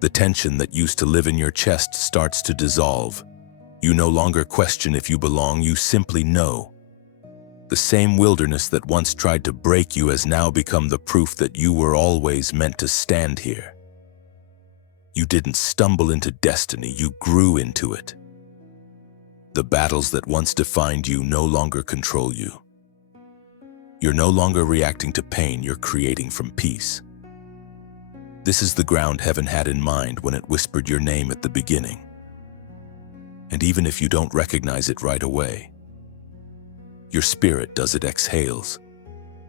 The tension that used to live in your chest starts to dissolve. You no longer question if you belong, you simply know. The same wilderness that once tried to break you has now become the proof that you were always meant to stand here. You didn't stumble into destiny, you grew into it. The battles that once defined you no longer control you. You're no longer reacting to pain, you're creating from peace. This is the ground heaven had in mind when it whispered your name at the beginning. And even if you don't recognize it right away, your spirit does. It exhales.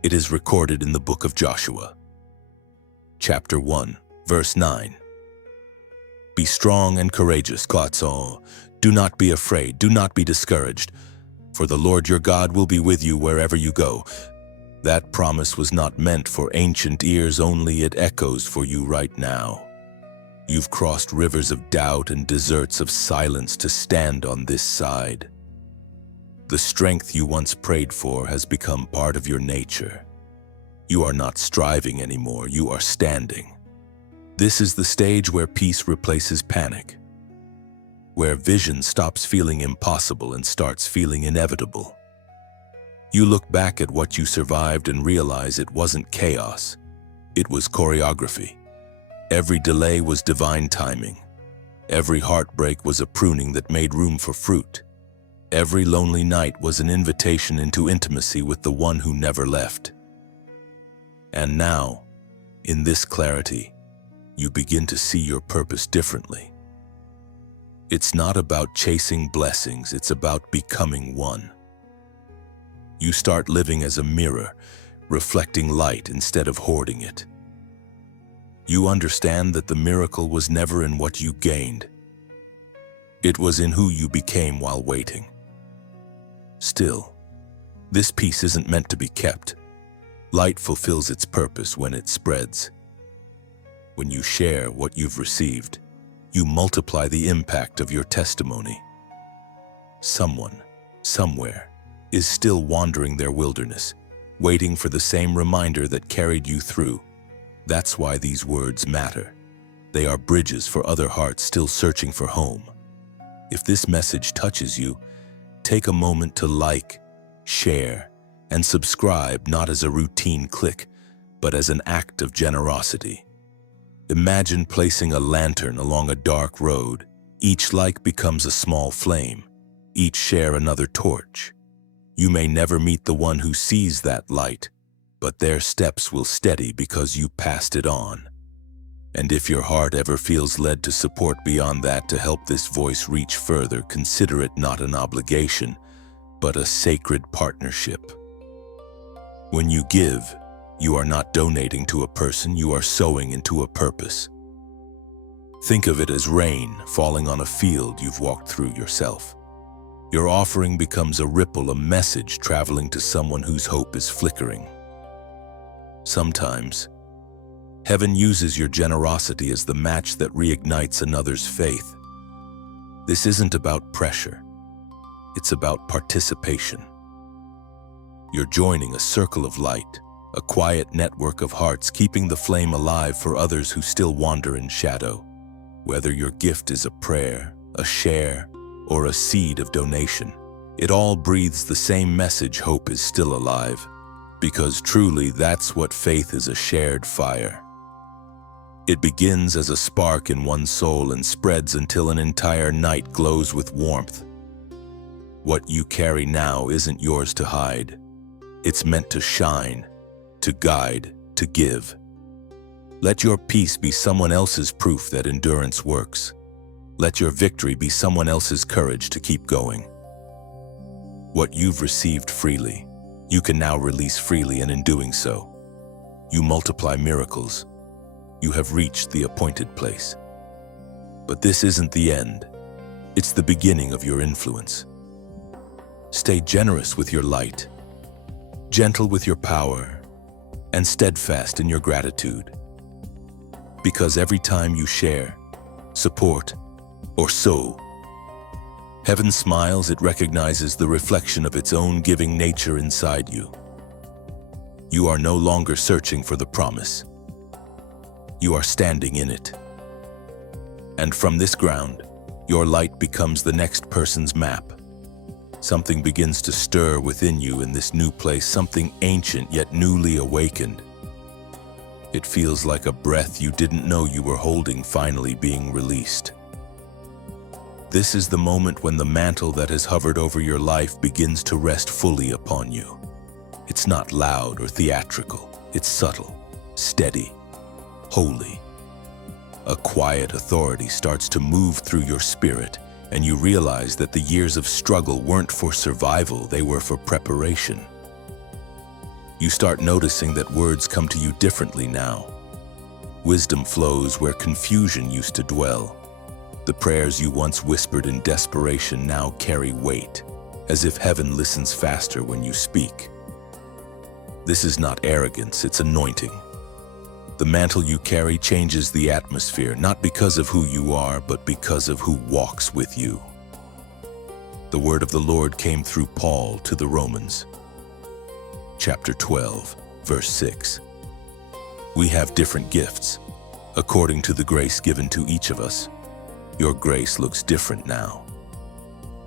It is recorded in the book of Joshua, chapter 1, verse 9. Be strong and courageous, Klatso. Do not be afraid, do not be discouraged, for the Lord your God will be with you wherever you go. That promise was not meant for ancient ears only, it echoes for you right now. You've crossed rivers of doubt and deserts of silence to stand on this side. The strength you once prayed for has become part of your nature. You are not striving anymore, you are standing. This is the stage where peace replaces panic, where vision stops feeling impossible and starts feeling inevitable. You look back at what you survived and realize it wasn't chaos, it was choreography. Every delay was divine timing. Every heartbreak was a pruning that made room for fruit. Every lonely night was an invitation into intimacy with the one who never left. And now, in this clarity, you begin to see your purpose differently. It's not about chasing blessings, it's about becoming one. You start living as a mirror, reflecting light instead of hoarding it. You understand that the miracle was never in what you gained. It was in who you became while waiting. Still, this peace isn't meant to be kept. Light fulfills its purpose when it spreads. When you share what you've received, you multiply the impact of your testimony. Someone, somewhere, is still wandering their wilderness, waiting for the same reminder that carried you through. That's why these words matter. They are bridges for other hearts still searching for home. If this message touches you, take a moment to like, share, and subscribe, not as a routine click, but as an act of generosity. Imagine placing a lantern along a dark road. Each like becomes a small flame, each share another torch. You may never meet the one who sees that light, but their steps will steady because you passed it on. And if your heart ever feels led to support beyond that to help this voice reach further, consider it not an obligation, but a sacred partnership. When you give, You are not donating to a person, you are sowing into a purpose. Think of it as rain falling on a field you've walked through yourself. Your offering becomes a ripple, a message traveling to someone whose hope is flickering. Sometimes, heaven uses your generosity as the match that reignites another's faith. This isn't about pressure. It's about participation. You're joining a circle of light, a quiet network of hearts keeping the flame alive for others who still wander in shadow. Whether your gift is a prayer, a share, or a seed of donation, it all breathes the same message: hope is still alive. Because truly, that's what faith is, a shared fire. It begins as a spark in one soul and spreads until an entire night glows with warmth. What you carry now isn't yours to hide. It's meant to shine, to guide, to give. Let your peace be someone else's proof that endurance works. Let your victory be someone else's courage to keep going. What you've received freely, you can now release freely, and in doing so, you multiply miracles. You have reached the appointed place. But this isn't the end. It's the beginning of your influence. Stay generous with your light, gentle with your power, and steadfast in your gratitude. Because every time you share, support, or sow, heaven smiles. It recognizes the reflection of its own giving nature inside you. You are no longer searching for the promise. You are standing in it. And from this ground, your light becomes the next person's map. Something begins to stir within you in this new place, something ancient yet newly awakened. It feels like a breath you didn't know you were holding finally being released. This is the moment when the mantle that has hovered over your life begins to rest fully upon you. It's not loud or theatrical. It's subtle, steady, holy. A quiet authority starts to move through your spirit, and you realize that the years of struggle weren't for survival, they were for preparation. You start noticing that words come to you differently now. Wisdom flows where confusion used to dwell. The prayers you once whispered in desperation now carry weight, as if heaven listens faster when you speak. This is not arrogance, it's anointing. The mantle you carry changes the atmosphere, not because of who you are, but because of who walks with you. The word of the Lord came through Paul to the Romans. Chapter 12, verse 6. We have different gifts, according to the grace given to each of us. Your grace looks different now.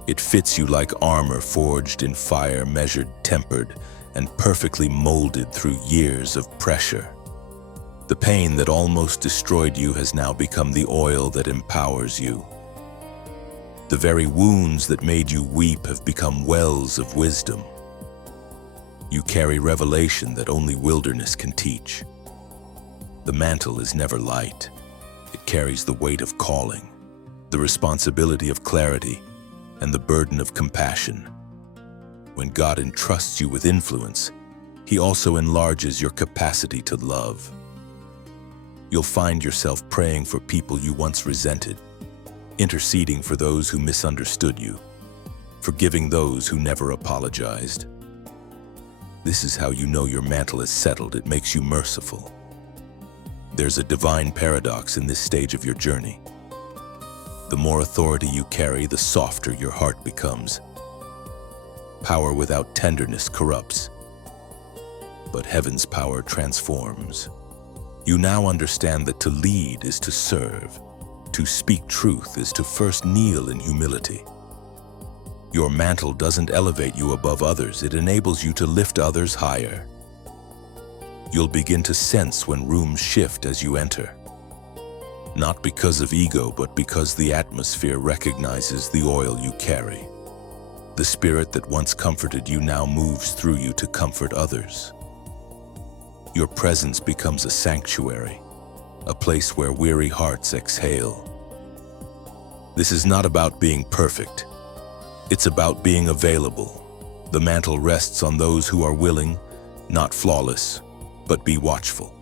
It fits you like armor forged in fire, measured, tempered, and perfectly molded through years of pressure. The pain that almost destroyed you has now become the oil that empowers you. The very wounds that made you weep have become wells of wisdom. You carry revelation that only wilderness can teach. The mantle is never light. It carries the weight of calling, the responsibility of clarity, and the burden of compassion. When God entrusts you with influence, He also enlarges your capacity to love. You'll find yourself praying for people you once resented, interceding for those who misunderstood you, forgiving those who never apologized. This is how you know your mantle is settled. It makes you merciful. There's a divine paradox in this stage of your journey. The more authority you carry, the softer your heart becomes. Power without tenderness corrupts, but heaven's power transforms. You now understand that to lead is to serve. To speak truth is to first kneel in humility. Your mantle doesn't elevate you above others, it enables you to lift others higher. You'll begin to sense when rooms shift as you enter. Not because of ego, but because the atmosphere recognizes the oil you carry. The spirit that once comforted you now moves through you to comfort others. Your presence becomes a sanctuary, a place where weary hearts exhale. This is not about being perfect. It's about being available. The mantle rests on those who are willing, not flawless, but be watchful.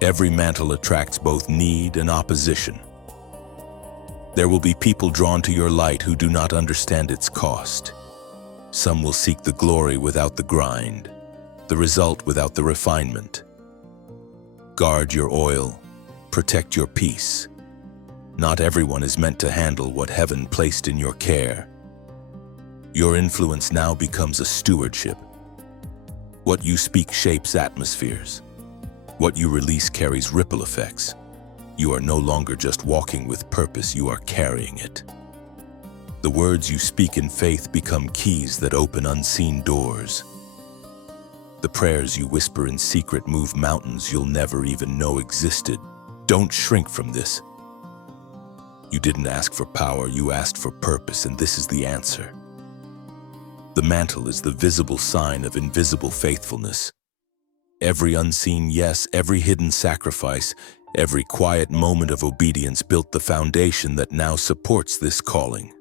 Every mantle attracts both need and opposition. There will be people drawn to your light who do not understand its cost. Some will seek the glory without the grind, the result without the refinement. Guard your oil, protect your peace. Not everyone is meant to handle what heaven placed in your care. Your influence now becomes a stewardship. What you speak shapes atmospheres. What you release carries ripple effects. You are no longer just walking with purpose, you are carrying it. The words you speak in faith become keys that open unseen doors. The prayers you whisper in secret move mountains you'll never even know existed. Don't shrink from this. You didn't ask for power, you asked for purpose, and this is the answer. The mantle is the visible sign of invisible faithfulness. Every unseen yes, every hidden sacrifice, every quiet moment of obedience built the foundation that now supports this calling.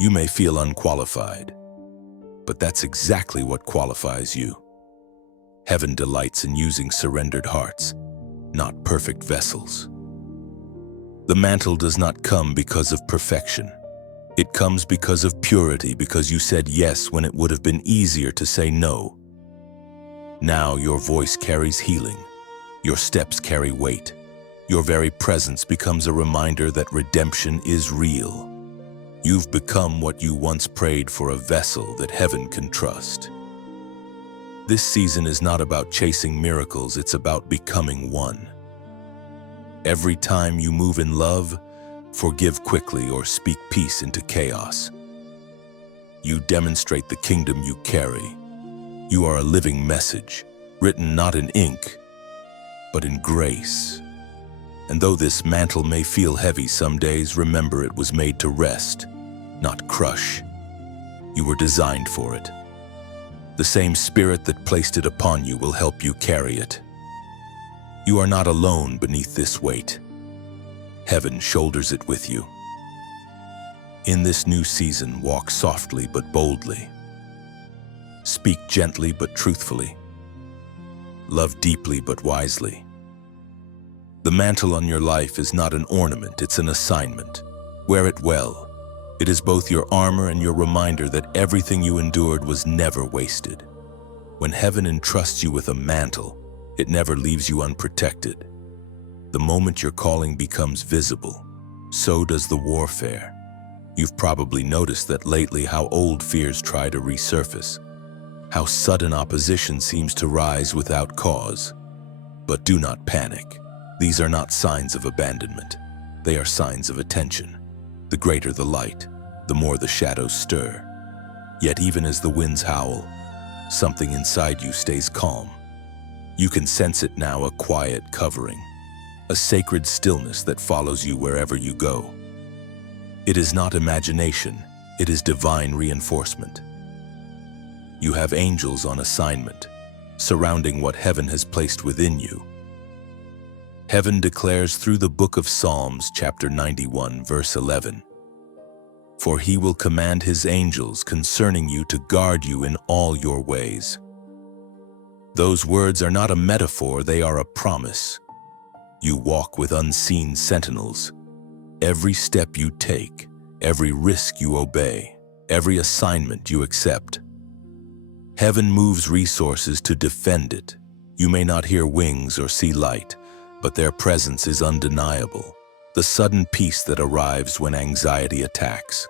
You may feel unqualified, but that's exactly what qualifies you. Heaven delights in using surrendered hearts, not perfect vessels. The mantle does not come because of perfection. It comes because of purity, because you said yes when it would have been easier to say no. Now your voice carries healing. Your steps carry weight. Your very presence becomes a reminder that redemption is real. You've become what you once prayed for, a vessel that heaven can trust. This season is not about chasing miracles, it's about becoming one. Every time you move in love, forgive quickly, or speak peace into chaos, you demonstrate the kingdom you carry. You are a living message, written not in ink, but in grace. And though this mantle may feel heavy some days, remember it was made to rest, not crush. You were designed for it. The same spirit that placed it upon you will help you carry it. You are not alone beneath this weight. Heaven shoulders it with you. In this new season, walk softly but boldly. Speak gently but truthfully. Love deeply but wisely. The mantle on your life is not an ornament, it's an assignment. Wear it well. It is both your armor and your reminder that everything you endured was never wasted. When heaven entrusts you with a mantle, it never leaves you unprotected. The moment your calling becomes visible, so does the warfare. You've probably noticed that lately, how old fears try to resurface, how sudden opposition seems to rise without cause. But do not panic. These are not signs of abandonment. They are signs of attention. The greater the light, the more the shadows stir. Yet even as the winds howl, something inside you stays calm. You can sense it now, a quiet covering, a sacred stillness that follows you wherever you go. It is not imagination, it is divine reinforcement. You have angels on assignment, surrounding what heaven has placed within you. Heaven declares through the book of Psalms, chapter 91, verse 11, "For he will command his angels concerning you to guard you in all your ways." Those words are not a metaphor, they are a promise. You walk with unseen sentinels. Every step you take, every risk you obey, every assignment you accept. Heaven moves resources to defend it. You may not hear wings or see light, but their presence is undeniable. The sudden peace that arrives when anxiety attacks.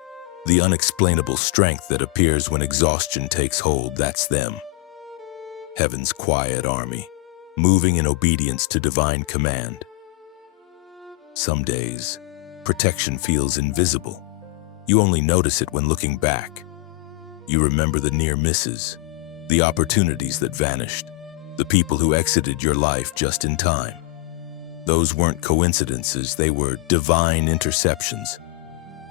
The unexplainable strength that appears when exhaustion takes hold, that's them. Heaven's quiet army, moving in obedience to divine command. Some days, protection feels invisible. You only notice it when looking back. You remember the near misses, the opportunities that vanished, the people who exited your life just in time. Those weren't coincidences, they were divine interceptions.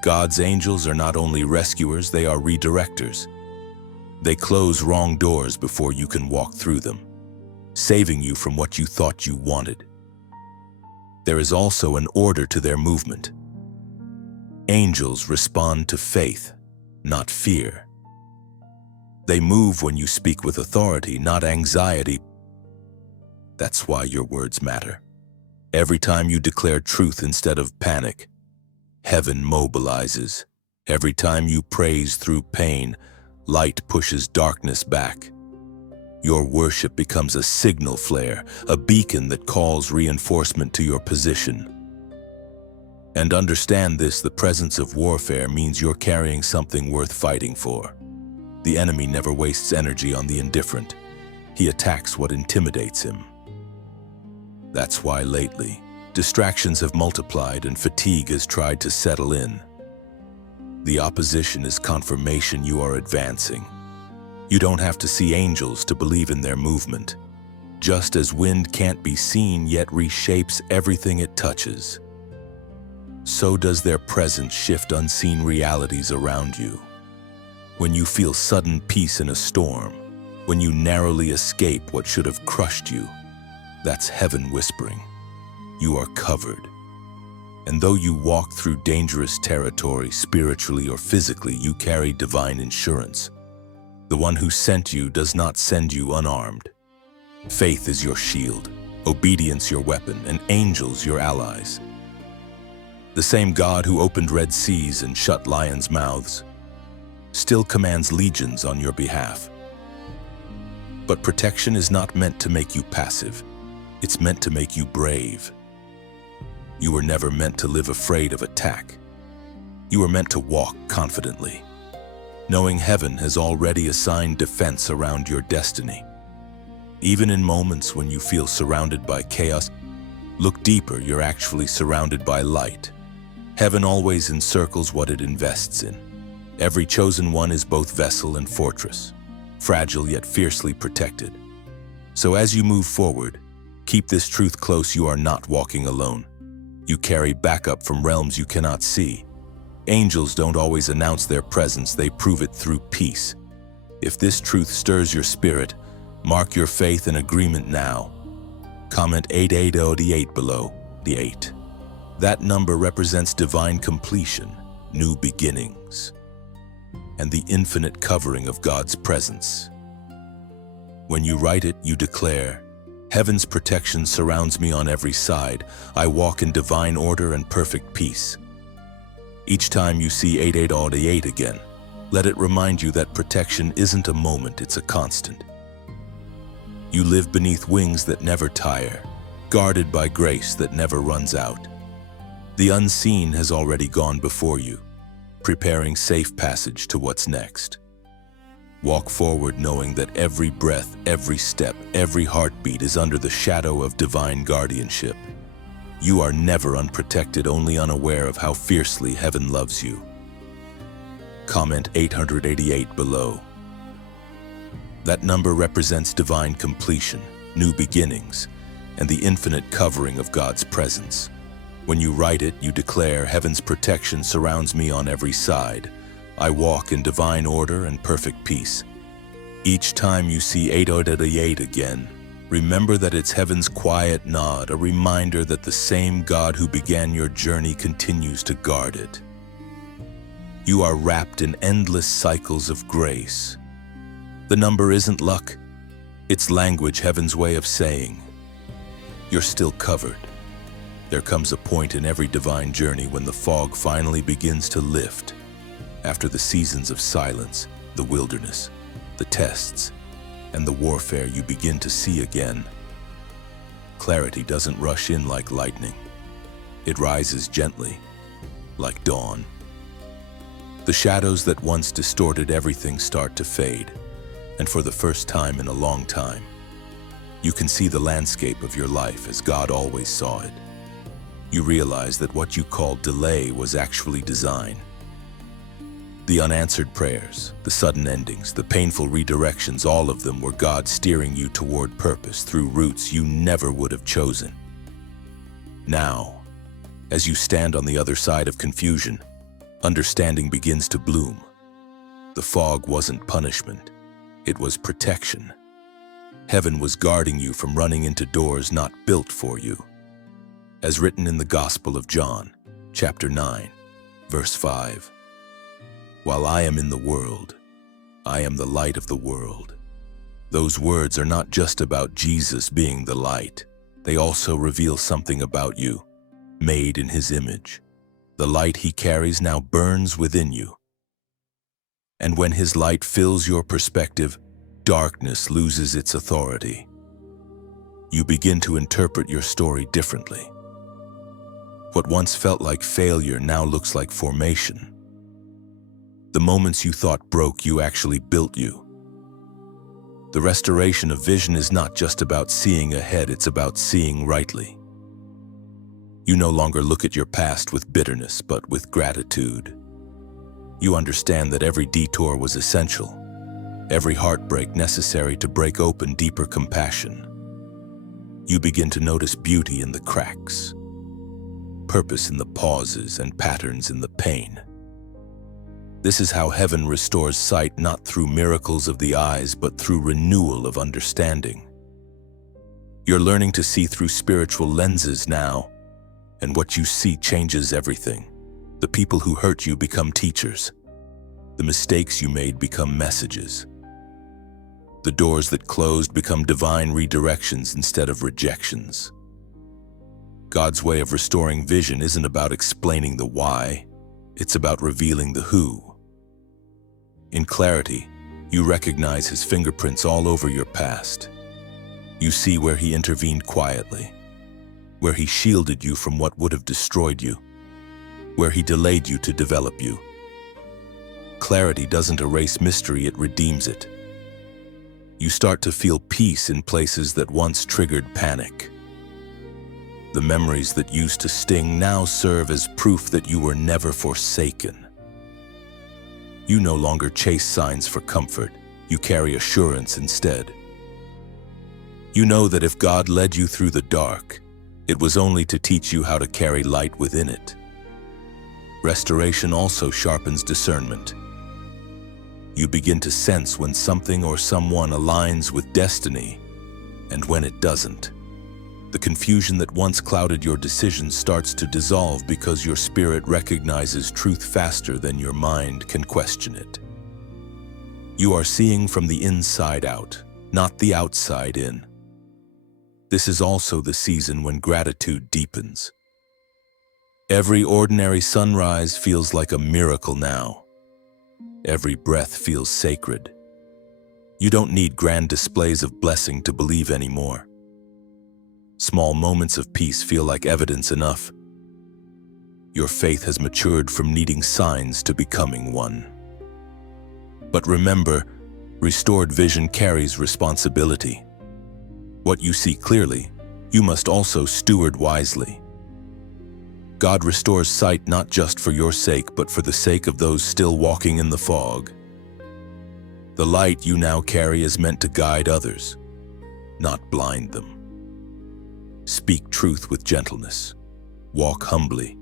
God's angels are not only rescuers, they are redirectors. They close wrong doors before you can walk through them, saving you from what you thought you wanted. There is also an order to their movement. Angels respond to faith, not fear. They move when you speak with authority, not anxiety. That's why your words matter. Every time you declare truth instead of panic, heaven mobilizes. Every time you praise through pain, light pushes darkness back. Your worship becomes a signal flare, a beacon that calls reinforcement to your position. And understand this, the presence of warfare means you're carrying something worth fighting for. The enemy never wastes energy on the indifferent. He attacks what intimidates him. That's why lately, distractions have multiplied and fatigue has tried to settle in. The opposition is confirmation you are advancing. You don't have to see angels to believe in their movement. Just as wind can't be seen yet reshapes everything it touches, so does their presence shift unseen realities around you. When you feel sudden peace in a storm, when you narrowly escape what should have crushed you, that's heaven whispering, you are covered. And though you walk through dangerous territory, spiritually or physically, you carry divine insurance. The one who sent you does not send you unarmed. Faith is your shield, obedience your weapon, and angels your allies. The same God who opened red seas and shut lions' mouths still commands legions on your behalf. But protection is not meant to make you passive. It's meant to make you brave. You were never meant to live afraid of attack. You were meant to walk confidently, knowing heaven has already assigned defense around your destiny. Even in moments when you feel surrounded by chaos, look deeper, you're actually surrounded by light. Heaven always encircles what it invests in. Every chosen one is both vessel and fortress, fragile yet fiercely protected. So as you move forward, keep this truth close: you are not walking alone. You carry backup from realms you cannot see. Angels don't always announce their presence, they prove it through peace. If this truth stirs your spirit, mark your faith in agreement now. Comment 880 below, the 8. That number represents divine completion, new beginnings, and the infinite covering of God's presence. When you write it, you declare, heaven's protection surrounds me on every side. I walk in divine order and perfect peace. Each time you see 888 again, let it remind you that protection isn't a moment, it's a constant. You live beneath wings that never tire, guarded by grace that never runs out. The unseen has already gone before you, preparing safe passage to what's next. Walk forward knowing that every breath, every step, every heartbeat is under the shadow of divine guardianship. You are never unprotected, only unaware of how fiercely heaven loves you. Comment 888 below. That number represents divine completion, new beginnings, and the infinite covering of God's presence. When you write it, you declare, heaven's protection surrounds me on every side. I walk in divine order and perfect peace. Each time you see 888 again, remember that it's heaven's quiet nod, a reminder that the same God who began your journey continues to guard it. You are wrapped in endless cycles of grace. The number isn't luck, it's language, heaven's way of saying, you're still covered. There comes a point in every divine journey when the fog finally begins to lift. After the seasons of silence, the wilderness, the tests, and the warfare, you begin to see again. Clarity doesn't rush in like lightning. It rises gently, like dawn. The shadows that once distorted everything start to fade, and for the first time in a long time, you can see the landscape of your life as God always saw it. You realize that what you called delay was actually design. The unanswered prayers, the sudden endings, the painful redirections, all of them were God steering you toward purpose through routes you never would have chosen. Now, as you stand on the other side of confusion, understanding begins to bloom. The fog wasn't punishment, it was protection. Heaven was guarding you from running into doors not built for you. As written in the Gospel of John, chapter 9, verse 5. While I am in the world, I am the light of the world. Those words are not just about Jesus being the light. They also reveal something about you, made in his image. The light he carries now burns within you. And when his light fills your perspective, darkness loses its authority. You begin to interpret your story differently. What once felt like failure now looks like formation. The moments you thought broke you actually built you. The restoration of vision is not just about seeing ahead, it's about seeing rightly. You no longer look at your past with bitterness, but with gratitude. You understand that every detour was essential, every heartbreak necessary to break open deeper compassion. You begin to notice beauty in the cracks, purpose in the pauses, and patterns in the pain. This is how heaven restores sight, not through miracles of the eyes, but through renewal of understanding. You're learning to see through spiritual lenses now, and what you see changes everything. The people who hurt you become teachers. The mistakes you made become messages. The doors that closed become divine redirections instead of rejections. God's way of restoring vision isn't about explaining the why, it's about revealing the who. In clarity, you recognize his fingerprints all over your past. You see where he intervened quietly, where he shielded you from what would have destroyed you, where he delayed you to develop you. Clarity doesn't erase mystery, it redeems it. You start to feel peace in places that once triggered panic. The memories that used to sting now serve as proof that you were never forsaken. You no longer chase signs for comfort, you carry assurance instead. You know that if God led you through the dark, it was only to teach you how to carry light within it. Restoration also sharpens discernment. You begin to sense when something or someone aligns with destiny and when it doesn't. The confusion that once clouded your decisions starts to dissolve because your spirit recognizes truth faster than your mind can question it. You are seeing from the inside out, not the outside in. This is also the season when gratitude deepens. Every ordinary sunrise feels like a miracle now. Every breath feels sacred. You don't need grand displays of blessing to believe anymore. Small moments of peace feel like evidence enough. Your faith has matured from needing signs to becoming one. But remember, restored vision carries responsibility. What you see clearly, you must also steward wisely. God restores sight not just for your sake, but for the sake of those still walking in the fog. The light you now carry is meant to guide others, not blind them. Speak truth with gentleness, walk humbly,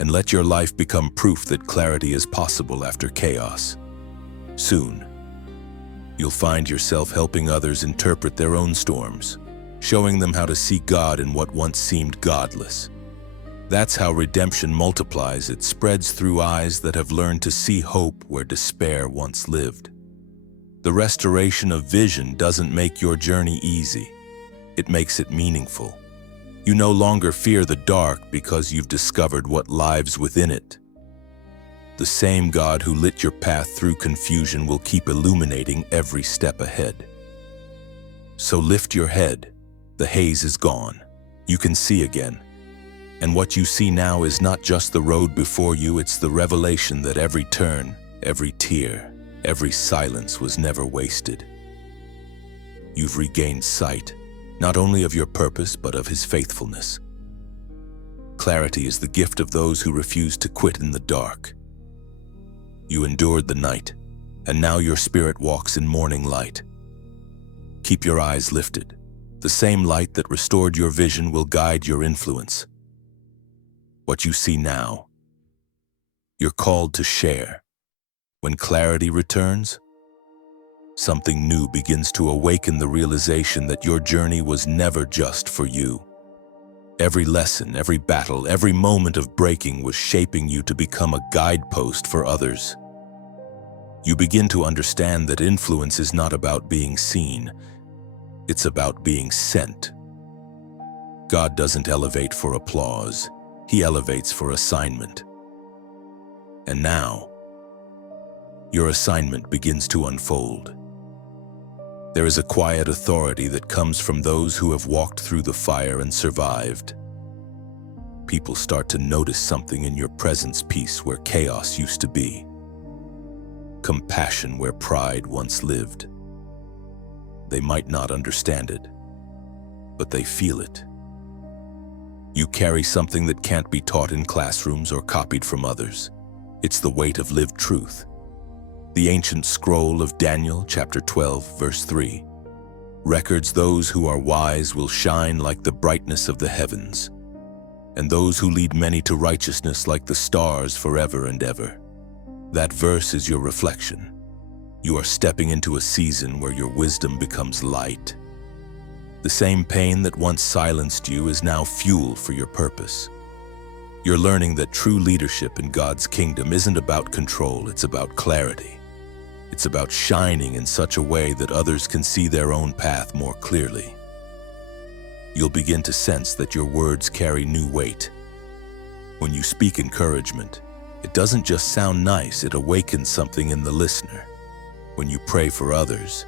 and let your life become proof that clarity is possible after chaos. Soon, you'll find yourself helping others interpret their own storms, showing them how to see God in what once seemed godless. That's how redemption multiplies. It spreads through eyes that have learned to see hope where despair once lived. The restoration of vision doesn't make your journey easy. It makes it meaningful. You no longer fear the dark because you've discovered what lives within it. The same God who lit your path through confusion will keep illuminating every step ahead. So lift your head. The haze is gone. You can see again. And what you see now is not just the road before you, it's the revelation that every turn, every tear, every silence was never wasted. You've regained sight, not only of your purpose, but of his faithfulness. Clarity is the gift of those who refuse to quit in the dark. You endured the night, and now your spirit walks in morning light. Keep your eyes lifted. The same light that restored your vision will guide your influence. What you see now, you're called to share. When clarity returns, something new begins to awaken the realization that your journey was never just for you. Every lesson, every battle, every moment of breaking was shaping you to become a guidepost for others. You begin to understand that influence is not about being seen, it's about being sent. God doesn't elevate for applause, He elevates for assignment. And now, your assignment begins to unfold. There is a quiet authority that comes from those who have walked through the fire and survived. People start to notice something in your presence, peace where chaos used to be, compassion where pride once lived. They might not understand it, but they feel it. You carry something that can't be taught in classrooms or copied from others. It's the weight of lived truth. The ancient scroll of Daniel, chapter 12, verse 3, records those who are wise will shine like the brightness of the heavens, and those who lead many to righteousness like the stars forever and ever. That verse is your reflection. You are stepping into a season where your wisdom becomes light. The same pain that once silenced you is now fuel for your purpose. You're learning that true leadership in God's kingdom isn't about control, it's about clarity. It's about shining in such a way that others can see their own path more clearly. You'll begin to sense that your words carry new weight. When you speak encouragement, it doesn't just sound nice, it awakens something in the listener. When you pray for others,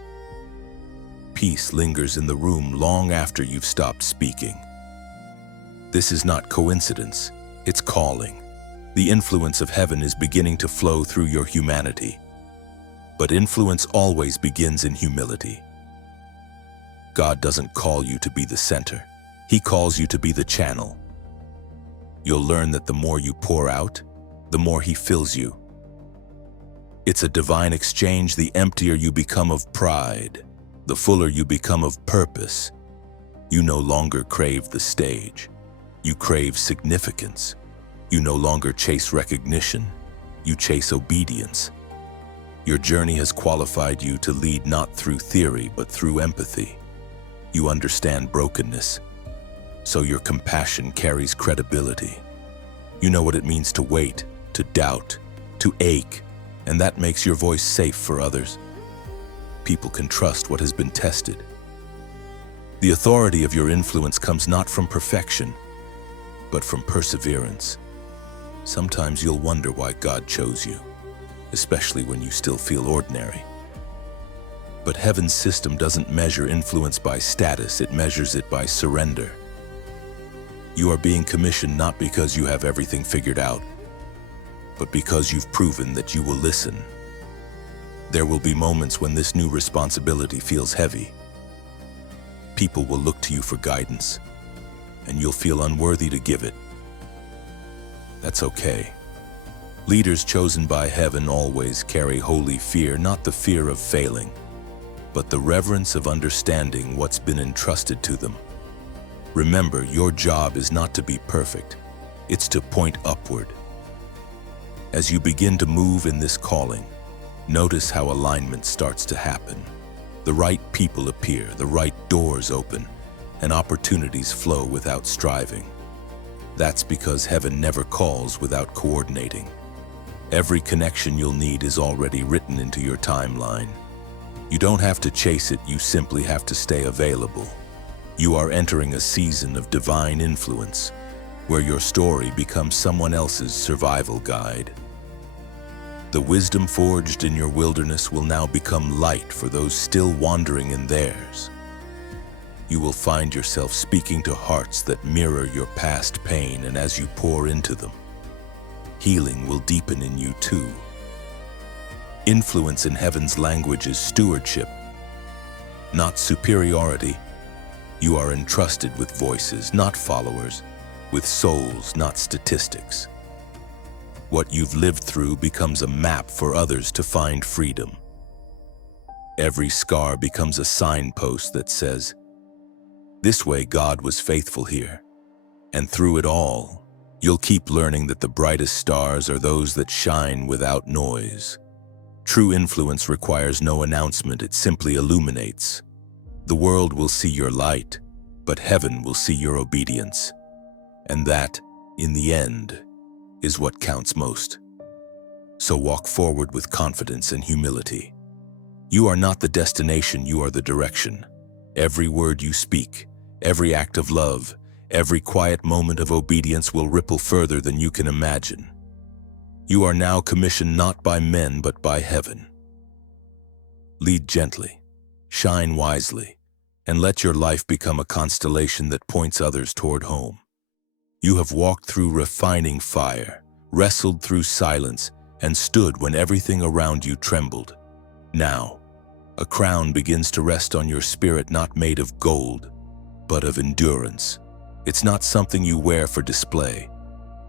peace lingers in the room long after you've stopped speaking. This is not coincidence, it's calling. The influence of heaven is beginning to flow through your humanity. But influence always begins in humility. God doesn't call you to be the center. He calls you to be the channel. You'll learn that the more you pour out, the more He fills you. It's a divine exchange. The emptier you become of pride, the fuller you become of purpose. You no longer crave the stage. You crave significance. You no longer chase recognition. You chase obedience. Your journey has qualified you to lead not through theory, but through empathy. You understand brokenness, so your compassion carries credibility. You know what it means to wait, to doubt, to ache, and that makes your voice safe for others. People can trust what has been tested. The authority of your influence comes not from perfection, but from perseverance. Sometimes you'll wonder why God chose you, especially when you still feel ordinary. But heaven's system doesn't measure influence by status, it measures it by surrender. You are being commissioned not because you have everything figured out, but because you've proven that you will listen. There will be moments when this new responsibility feels heavy. People will look to you for guidance, and you'll feel unworthy to give it. That's okay. Leaders chosen by heaven always carry holy fear, not the fear of failing, but the reverence of understanding what's been entrusted to them. Remember, your job is not to be perfect, it's to point upward. As you begin to move in this calling, notice how alignment starts to happen. The right people appear, the right doors open, and opportunities flow without striving. That's because heaven never calls without coordinating. Every connection you'll need is already written into your timeline. You don't have to chase it, you simply have to stay available. You are entering a season of divine influence, where your story becomes someone else's survival guide. The wisdom forged in your wilderness will now become light for those still wandering in theirs. You will find yourself speaking to hearts that mirror your past pain, and as you pour into them, healing will deepen in you too. Influence in heaven's language is stewardship, not superiority. You are entrusted with voices, not followers, with souls, not statistics. What you've lived through becomes a map for others to find freedom. Every scar becomes a signpost that says, "This way God was faithful here." And through it all, you'll keep learning that the brightest stars are those that shine without noise. True influence requires no announcement, it simply illuminates. The world will see your light, but heaven will see your obedience. And that, in the end, is what counts most. So walk forward with confidence and humility. You are not the destination, you are the direction. Every word you speak, every act of love, every quiet moment of obedience will ripple further than you can imagine. You are now commissioned not by men but by heaven. Lead gently, shine wisely, and let your life become a constellation that points others toward home. You have walked through refining fire, wrestled through silence, and stood when everything around you trembled. Now, a crown begins to rest on your spirit, not made of gold, but of endurance. It's not something you wear for display.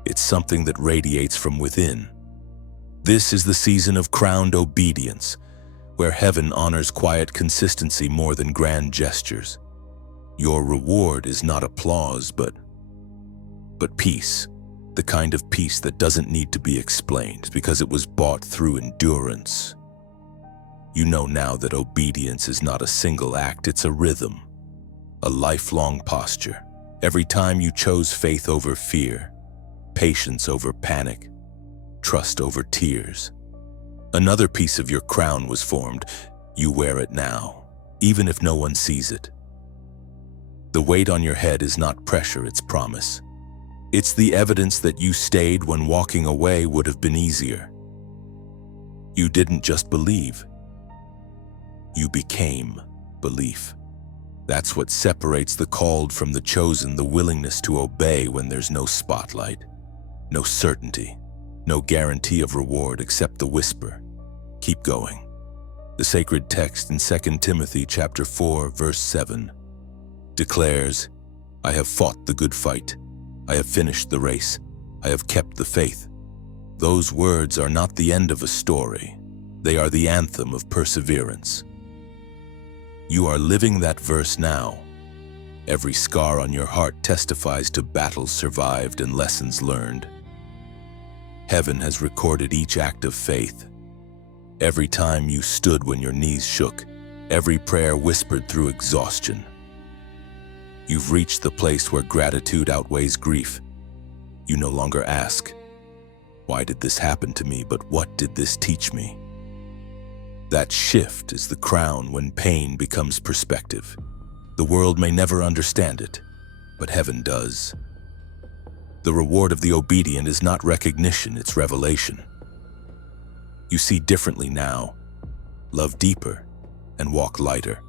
It's something that radiates from within. This is the season of crowned obedience, where heaven honors quiet consistency more than grand gestures. Your reward is not applause, but peace. The kind of peace that doesn't need to be explained because it was bought through endurance. You know now that obedience is not a single act, it's a rhythm, a lifelong posture. Every time you chose faith over fear, patience over panic, trust over tears, another piece of your crown was formed. You wear it now, even if no one sees it. The weight on your head is not pressure, it's promise. It's the evidence that you stayed when walking away would have been easier. You didn't just believe. You became belief. That's what separates the called from the chosen, the willingness to obey when there's no spotlight, no certainty, no guarantee of reward except the whisper, "Keep going." The sacred text in 2 Timothy chapter 4, verse 7 declares, "I have fought the good fight. I have finished the race. I have kept the faith." Those words are not the end of a story. They are the anthem of perseverance. You are living that verse now. Every scar on your heart testifies to battles survived and lessons learned. Heaven has recorded each act of faith. Every time you stood when your knees shook, every prayer whispered through exhaustion. You've reached the place where gratitude outweighs grief. You no longer ask, "Why did this happen to me?" but "What did this teach me?" That shift is the crown when pain becomes perspective. The world may never understand it, but heaven does. The reward of the obedient is not recognition, it's revelation. You see differently now, love deeper, and walk lighter.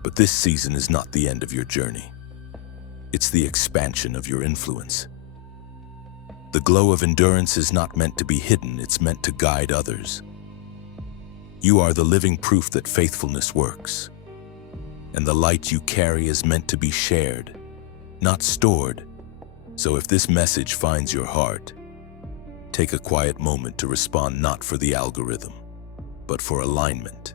But this season is not the end of your journey. It's the expansion of your influence. The glow of endurance is not meant to be hidden, it's meant to guide others. You are the living proof that faithfulness works. And the light you carry is meant to be shared, not stored. So if this message finds your heart, take a quiet moment to respond, not for the algorithm, but for alignment.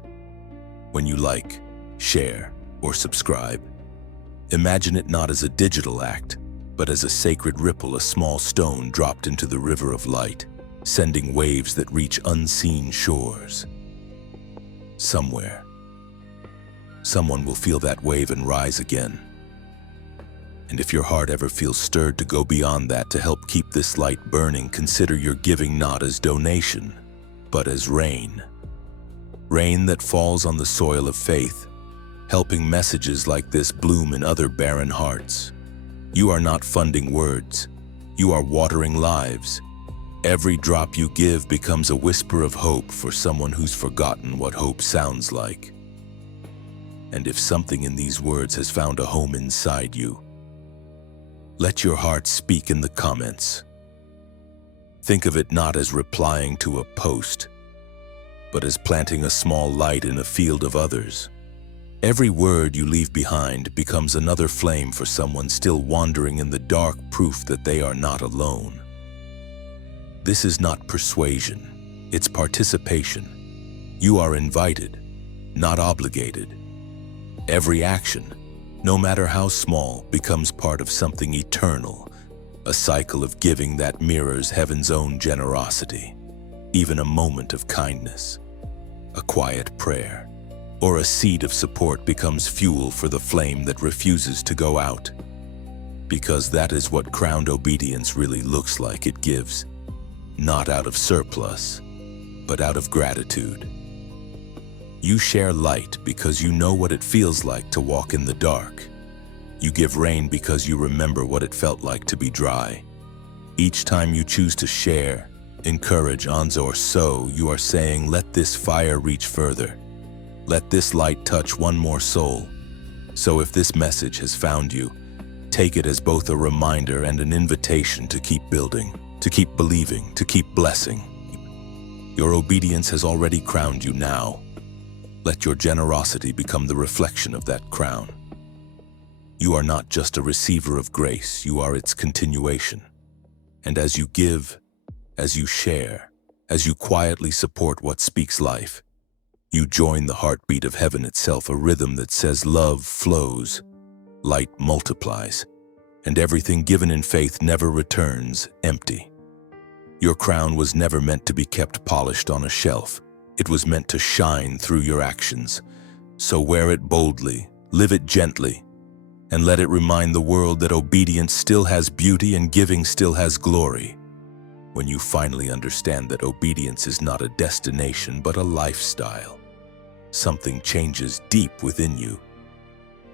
When you like, share, or subscribe, imagine it not as a digital act, but as a sacred ripple, a small stone dropped into the river of light, sending waves that reach unseen shores. Somewhere, someone will feel that wave and rise again. And if your heart ever feels stirred to go beyond that to help keep this light burning, consider your giving not as donation, but as rain. Rain that falls on the soil of faith, helping messages like this bloom in other barren hearts. You are not funding words, you are watering lives. Every drop you give becomes a whisper of hope for someone who's forgotten what hope sounds like. And if something in these words has found a home inside you, let your heart speak in the comments. Think of it not as replying to a post, but as planting a small light in a field of others. Every word you leave behind becomes another flame for someone still wandering in the dark, proof that they are not alone. This is not persuasion, it's participation. You are invited, not obligated. Every action, no matter how small, becomes part of something eternal, a cycle of giving that mirrors heaven's own generosity. Even a moment of kindness, a quiet prayer, or a seed of support becomes fuel for the flame that refuses to go out. Because that is what crowned obedience really looks like. It gives, not out of surplus, but out of gratitude. You share light because you know what it feels like to walk in the dark. You give rain because you remember what it felt like to be dry. Each time you choose to share, encourage, or sow, you are saying, let this fire reach further. Let this light touch one more soul. So if this message has found you, take it as both a reminder and an invitation to keep building, to keep believing, to keep blessing. Your obedience has already crowned you now. Let your generosity become the reflection of that crown. You are not just a receiver of grace, you are its continuation. And as you give, as you share, as you quietly support what speaks life, you join the heartbeat of heaven itself, a rhythm that says love flows, light multiplies, and everything given in faith never returns empty. Your crown was never meant to be kept polished on a shelf. It was meant to shine through your actions. So wear it boldly, live it gently, and let it remind the world that obedience still has beauty and giving still has glory. When you finally understand that obedience is not a destination but a lifestyle, something changes deep within you.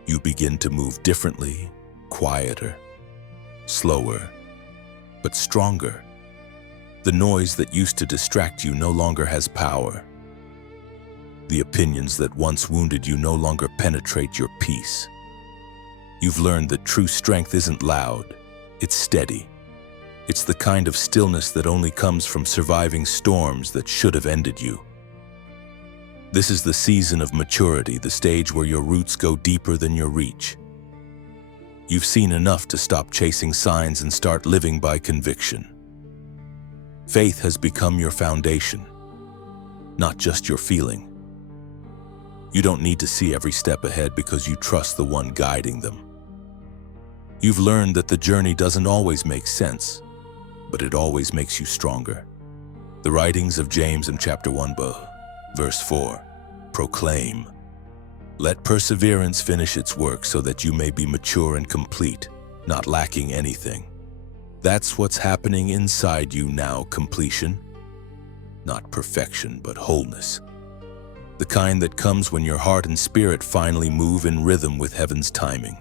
You begin to move differently, quieter, slower, but stronger. The noise that used to distract you no longer has power. The opinions that once wounded you no longer penetrate your peace. You've learned that true strength isn't loud, it's steady. It's the kind of stillness that only comes from surviving storms that should have ended you. This is the season of maturity, the stage where your roots go deeper than your reach. You've seen enough to stop chasing signs and start living by conviction. Faith has become your foundation, not just your feeling. You don't need to see every step ahead because you trust the one guiding them. You've learned that the journey doesn't always make sense, but it always makes you stronger. The writings of James in chapter 1, verse 4, proclaim, "Let perseverance finish its work so that you may be mature and complete, not lacking anything." That's what's happening inside you now, completion. Not perfection, but wholeness. The kind that comes when your heart and spirit finally move in rhythm with heaven's timing.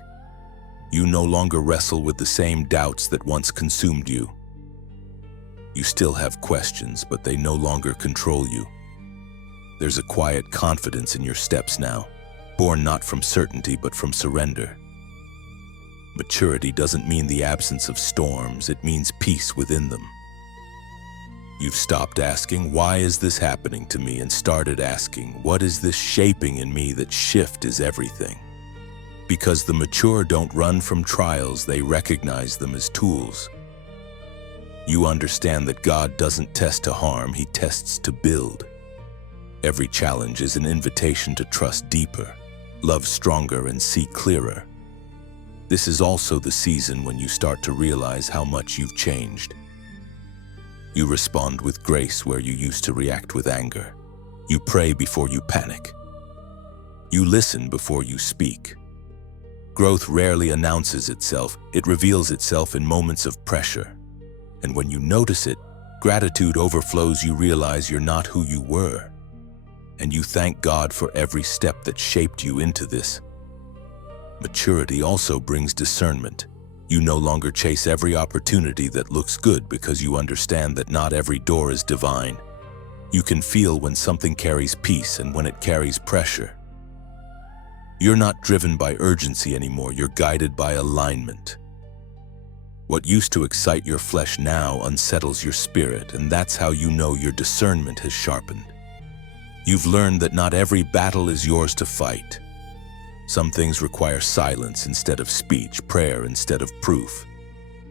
You no longer wrestle with the same doubts that once consumed you. You still have questions, but they no longer control you. There's a quiet confidence in your steps now, born not from certainty but from surrender. Maturity doesn't mean the absence of storms, it means peace within them. You've stopped asking, "Why is this happening to me?" and started asking, "What is this shaping in me that shift is everything?" Because the mature don't run from trials, they recognize them as tools. You understand that God doesn't test to harm, He tests to build. Every challenge is an invitation to trust deeper, love stronger, and see clearer. This is also the season when you start to realize how much you've changed. You respond with grace where you used to react with anger. You pray before you panic. You listen before you speak. Growth rarely announces itself, it reveals itself in moments of pressure. And when you notice it, gratitude overflows. You realize you're not who you were. And you thank God for every step that shaped you into this. Maturity also brings discernment. You no longer chase every opportunity that looks good because you understand that not every door is divine. You can feel when something carries peace and when it carries pressure. You're not driven by urgency anymore, you're guided by alignment. What used to excite your flesh now unsettles your spirit, and that's how you know your discernment has sharpened. You've learned that not every battle is yours to fight. Some things require silence instead of speech, prayer instead of proof.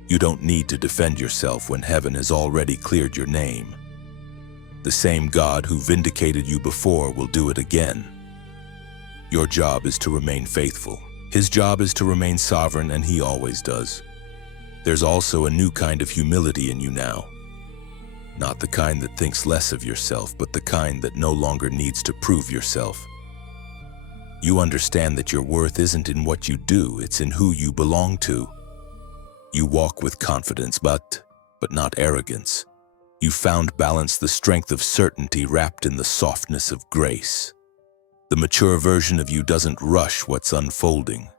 You don't need to defend yourself when heaven has already cleared your name. The same God who vindicated you before will do it again. Your job is to remain faithful. His job is to remain sovereign, and He always does. There's also a new kind of humility in you now. Not the kind that thinks less of yourself, but the kind that no longer needs to prove yourself. You understand that your worth isn't in what you do, it's in who you belong to. You walk with confidence, but not arrogance. You found balance, the strength of certainty wrapped in the softness of grace. The mature version of you doesn't rush what's unfolding.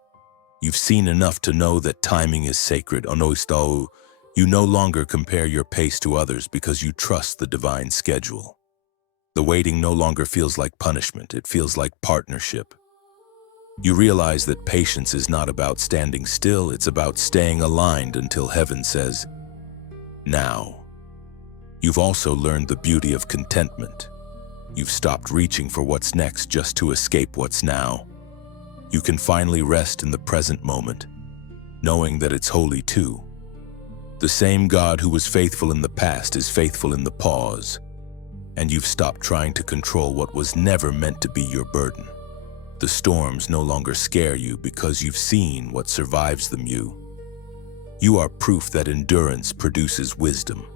You've seen enough to know that timing is sacred. You no longer compare your pace to others because you trust the divine schedule. The waiting no longer feels like punishment, it feels like partnership. You realize that patience is not about standing still, it's about staying aligned until heaven says, now. You've also learned the beauty of contentment. You've stopped reaching for what's next just to escape what's now. You can finally rest in the present moment, knowing that it's holy too. The same God who was faithful in the past is faithful in the pause, and you've stopped trying to control what was never meant to be your burden. The storms no longer scare you because you've seen what survives them. You are proof that endurance produces wisdom,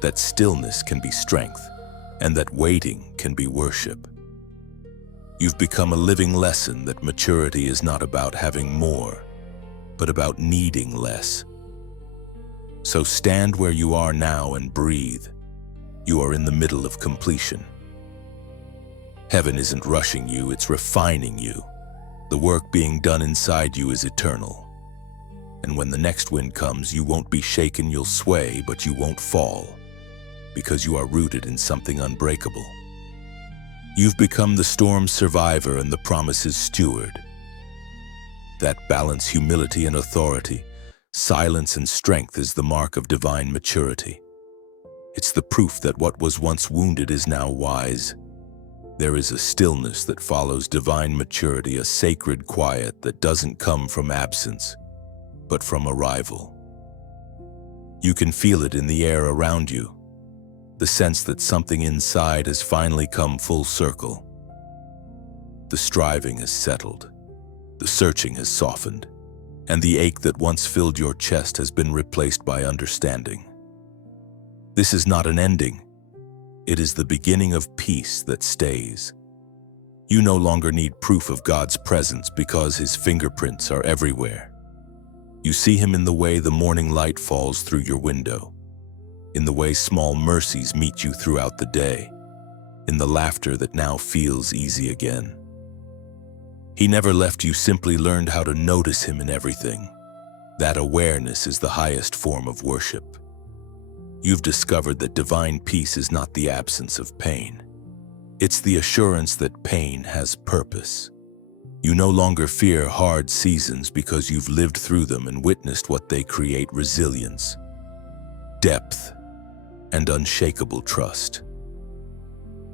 that stillness can be strength, and that waiting can be worship. You've become a living lesson that maturity is not about having more, but about needing less. So stand where you are now and breathe. You are in the middle of completion. Heaven isn't rushing you, it's refining you. The work being done inside you is eternal. And when the next wind comes, you won't be shaken, you'll sway, but you won't fall, because you are rooted in something unbreakable. You've become the storm's survivor and the promise's steward. That balance, humility and authority, silence and strength is the mark of divine maturity. It's the proof that what was once wounded is now wise. There is a stillness that follows divine maturity, a sacred quiet that doesn't come from absence, but from arrival. You can feel it in the air around you, the sense that something inside has finally come full circle. The striving has settled, the searching has softened, and the ache that once filled your chest has been replaced by understanding. This is not an ending. It is the beginning of peace that stays. You no longer need proof of God's presence because His fingerprints are everywhere. You see Him in the way the morning light falls through your window, in the way small mercies meet you throughout the day, in the laughter that now feels easy again. He never left you, simply learned how to notice Him in everything. That awareness is the highest form of worship. You've discovered that divine peace is not the absence of pain. It's the assurance that pain has purpose. You no longer fear hard seasons because you've lived through them and witnessed what they create: resilience, depth, and unshakable trust.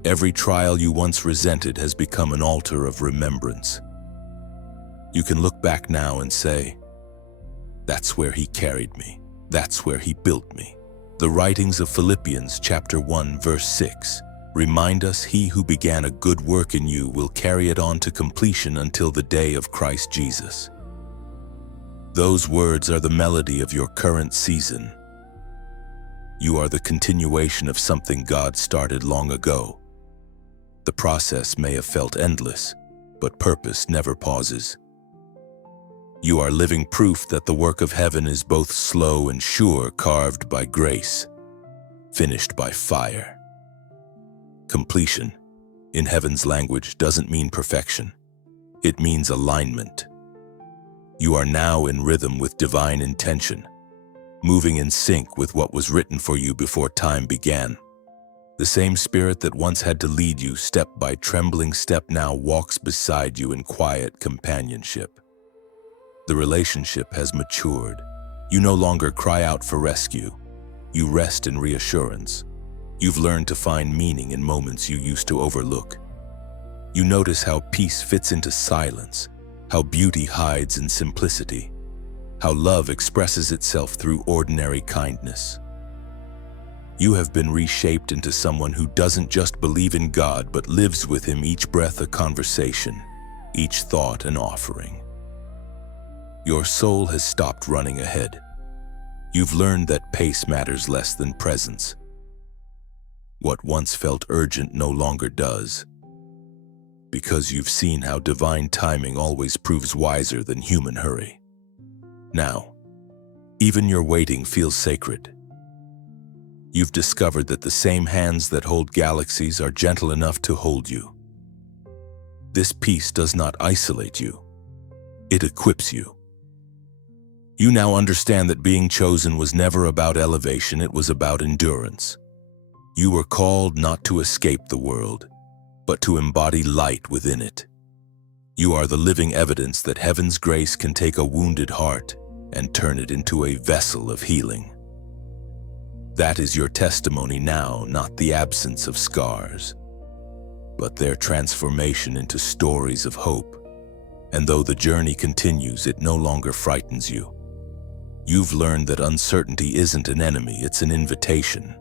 Every trial you once resented has become an altar of remembrance. You can look back now and say, that's where He carried me. That's where He built me. The writings of Philippians chapter 1 verse 6 remind us, He who began a good work in you will carry it on to completion until the day of Christ Jesus. Those words are the melody of your current season. You are the continuation of something God started long ago. The process may have felt endless, but purpose never pauses. You are living proof that the work of heaven is both slow and sure, carved by grace, finished by fire. Completion, in heaven's language, doesn't mean perfection. It means alignment. You are now in rhythm with divine intention, moving in sync with what was written for you before time began. The same Spirit that once had to lead you step by trembling step now walks beside you in quiet companionship. The relationship has matured. You no longer cry out for rescue. You rest in reassurance. You've learned to find meaning in moments you used to overlook. You notice how peace fits into silence, how beauty hides in simplicity, how love expresses itself through ordinary kindness. You have been reshaped into someone who doesn't just believe in God but lives with Him, each breath a conversation, each thought an offering. Your soul has stopped running ahead. You've learned that pace matters less than presence. What once felt urgent no longer does, because you've seen how divine timing always proves wiser than human hurry. Now, even your waiting feels sacred. You've discovered that the same hands that hold galaxies are gentle enough to hold you. This peace does not isolate you. It equips you. You now understand that being chosen was never about elevation, it was about endurance. You were called not to escape the world, but to embody light within it. You are the living evidence that heaven's grace can take a wounded heart and turn it into a vessel of healing. That is your testimony now, not the absence of scars, but their transformation into stories of hope. And though the journey continues, it no longer frightens you. You've learned that uncertainty isn't an enemy, it's an invitation.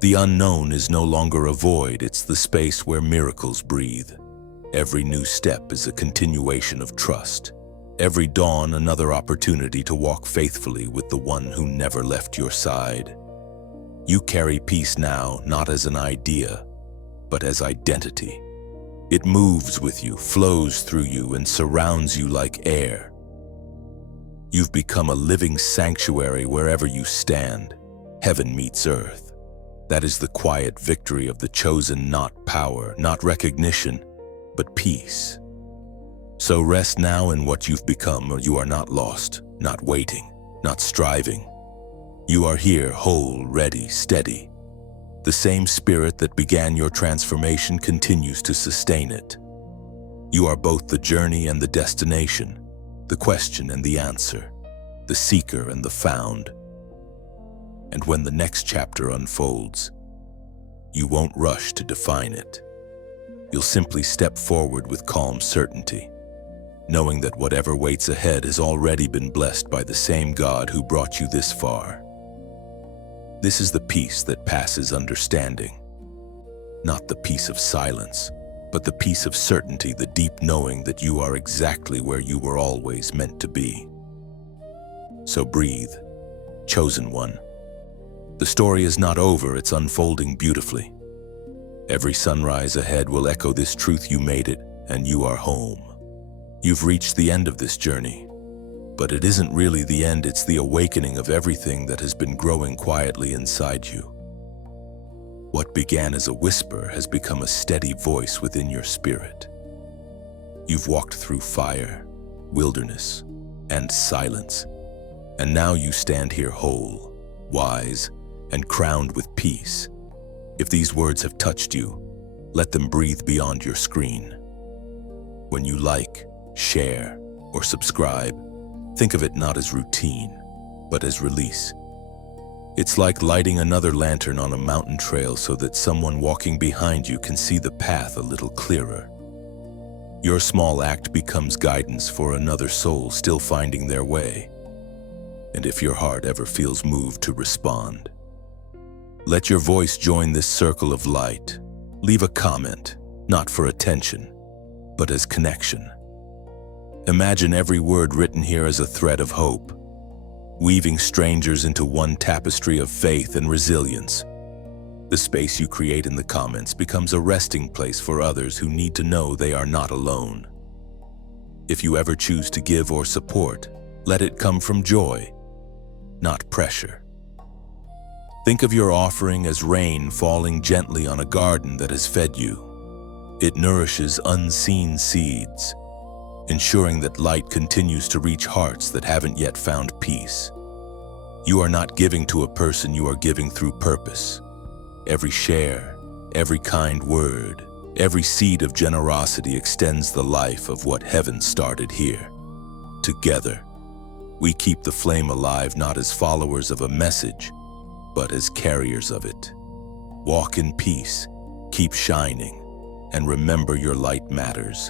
The unknown is no longer a void, it's the space where miracles breathe. Every new step is a continuation of trust. Every dawn, another opportunity to walk faithfully with the one who never left your side. You carry peace now, not as an idea, but as identity. It moves with you, flows through you, and surrounds you like air. You've become a living sanctuary wherever you stand. Heaven meets earth. That is the quiet victory of the chosen, not power, not recognition, but peace. So rest now in what you've become, or you are not lost, not waiting, not striving. You are here, whole, ready, steady. The same spirit that began your transformation continues to sustain it. You are both the journey and the destination, the question and the answer, the seeker and the found. And when the next chapter unfolds, you won't rush to define it. You'll simply step forward with calm certainty, knowing that whatever waits ahead has already been blessed by the same God who brought you this far. This is the peace that passes understanding. Not the peace of silence, but the peace of certainty, the deep knowing that you are exactly where you were always meant to be. So breathe, chosen one. The story is not over, it's unfolding beautifully. Every sunrise ahead will echo this truth: you made it, and you are home. You've reached the end of this journey, but it isn't really the end, it's the awakening of everything that has been growing quietly inside you. What began as a whisper has become a steady voice within your spirit. You've walked through fire, wilderness, and silence, and now you stand here whole, wise, and crowned with peace. If these words have touched you, let them breathe beyond your screen. When you like, share, or subscribe, think of it not as routine, but as release. It's like lighting another lantern on a mountain trail so that someone walking behind you can see the path a little clearer. Your small act becomes guidance for another soul still finding their way. And if your heart ever feels moved to respond, let your voice join this circle of light. Leave a comment, not for attention, but as connection. Imagine every word written here as a thread of hope, weaving strangers into one tapestry of faith and resilience. The space you create in the comments becomes a resting place for others who need to know they are not alone. If you ever choose to give or support, let it come from joy, not pressure. Think of your offering as rain falling gently on a garden that has fed you. It nourishes unseen seeds, ensuring that light continues to reach hearts that haven't yet found peace. You are not giving to a person, you are giving through purpose. Every share, every kind word, every seed of generosity extends the life of what heaven started here. Together, we keep the flame alive, not as followers of a message, but as carriers of it. Walk in peace, keep shining, and remember your light matters.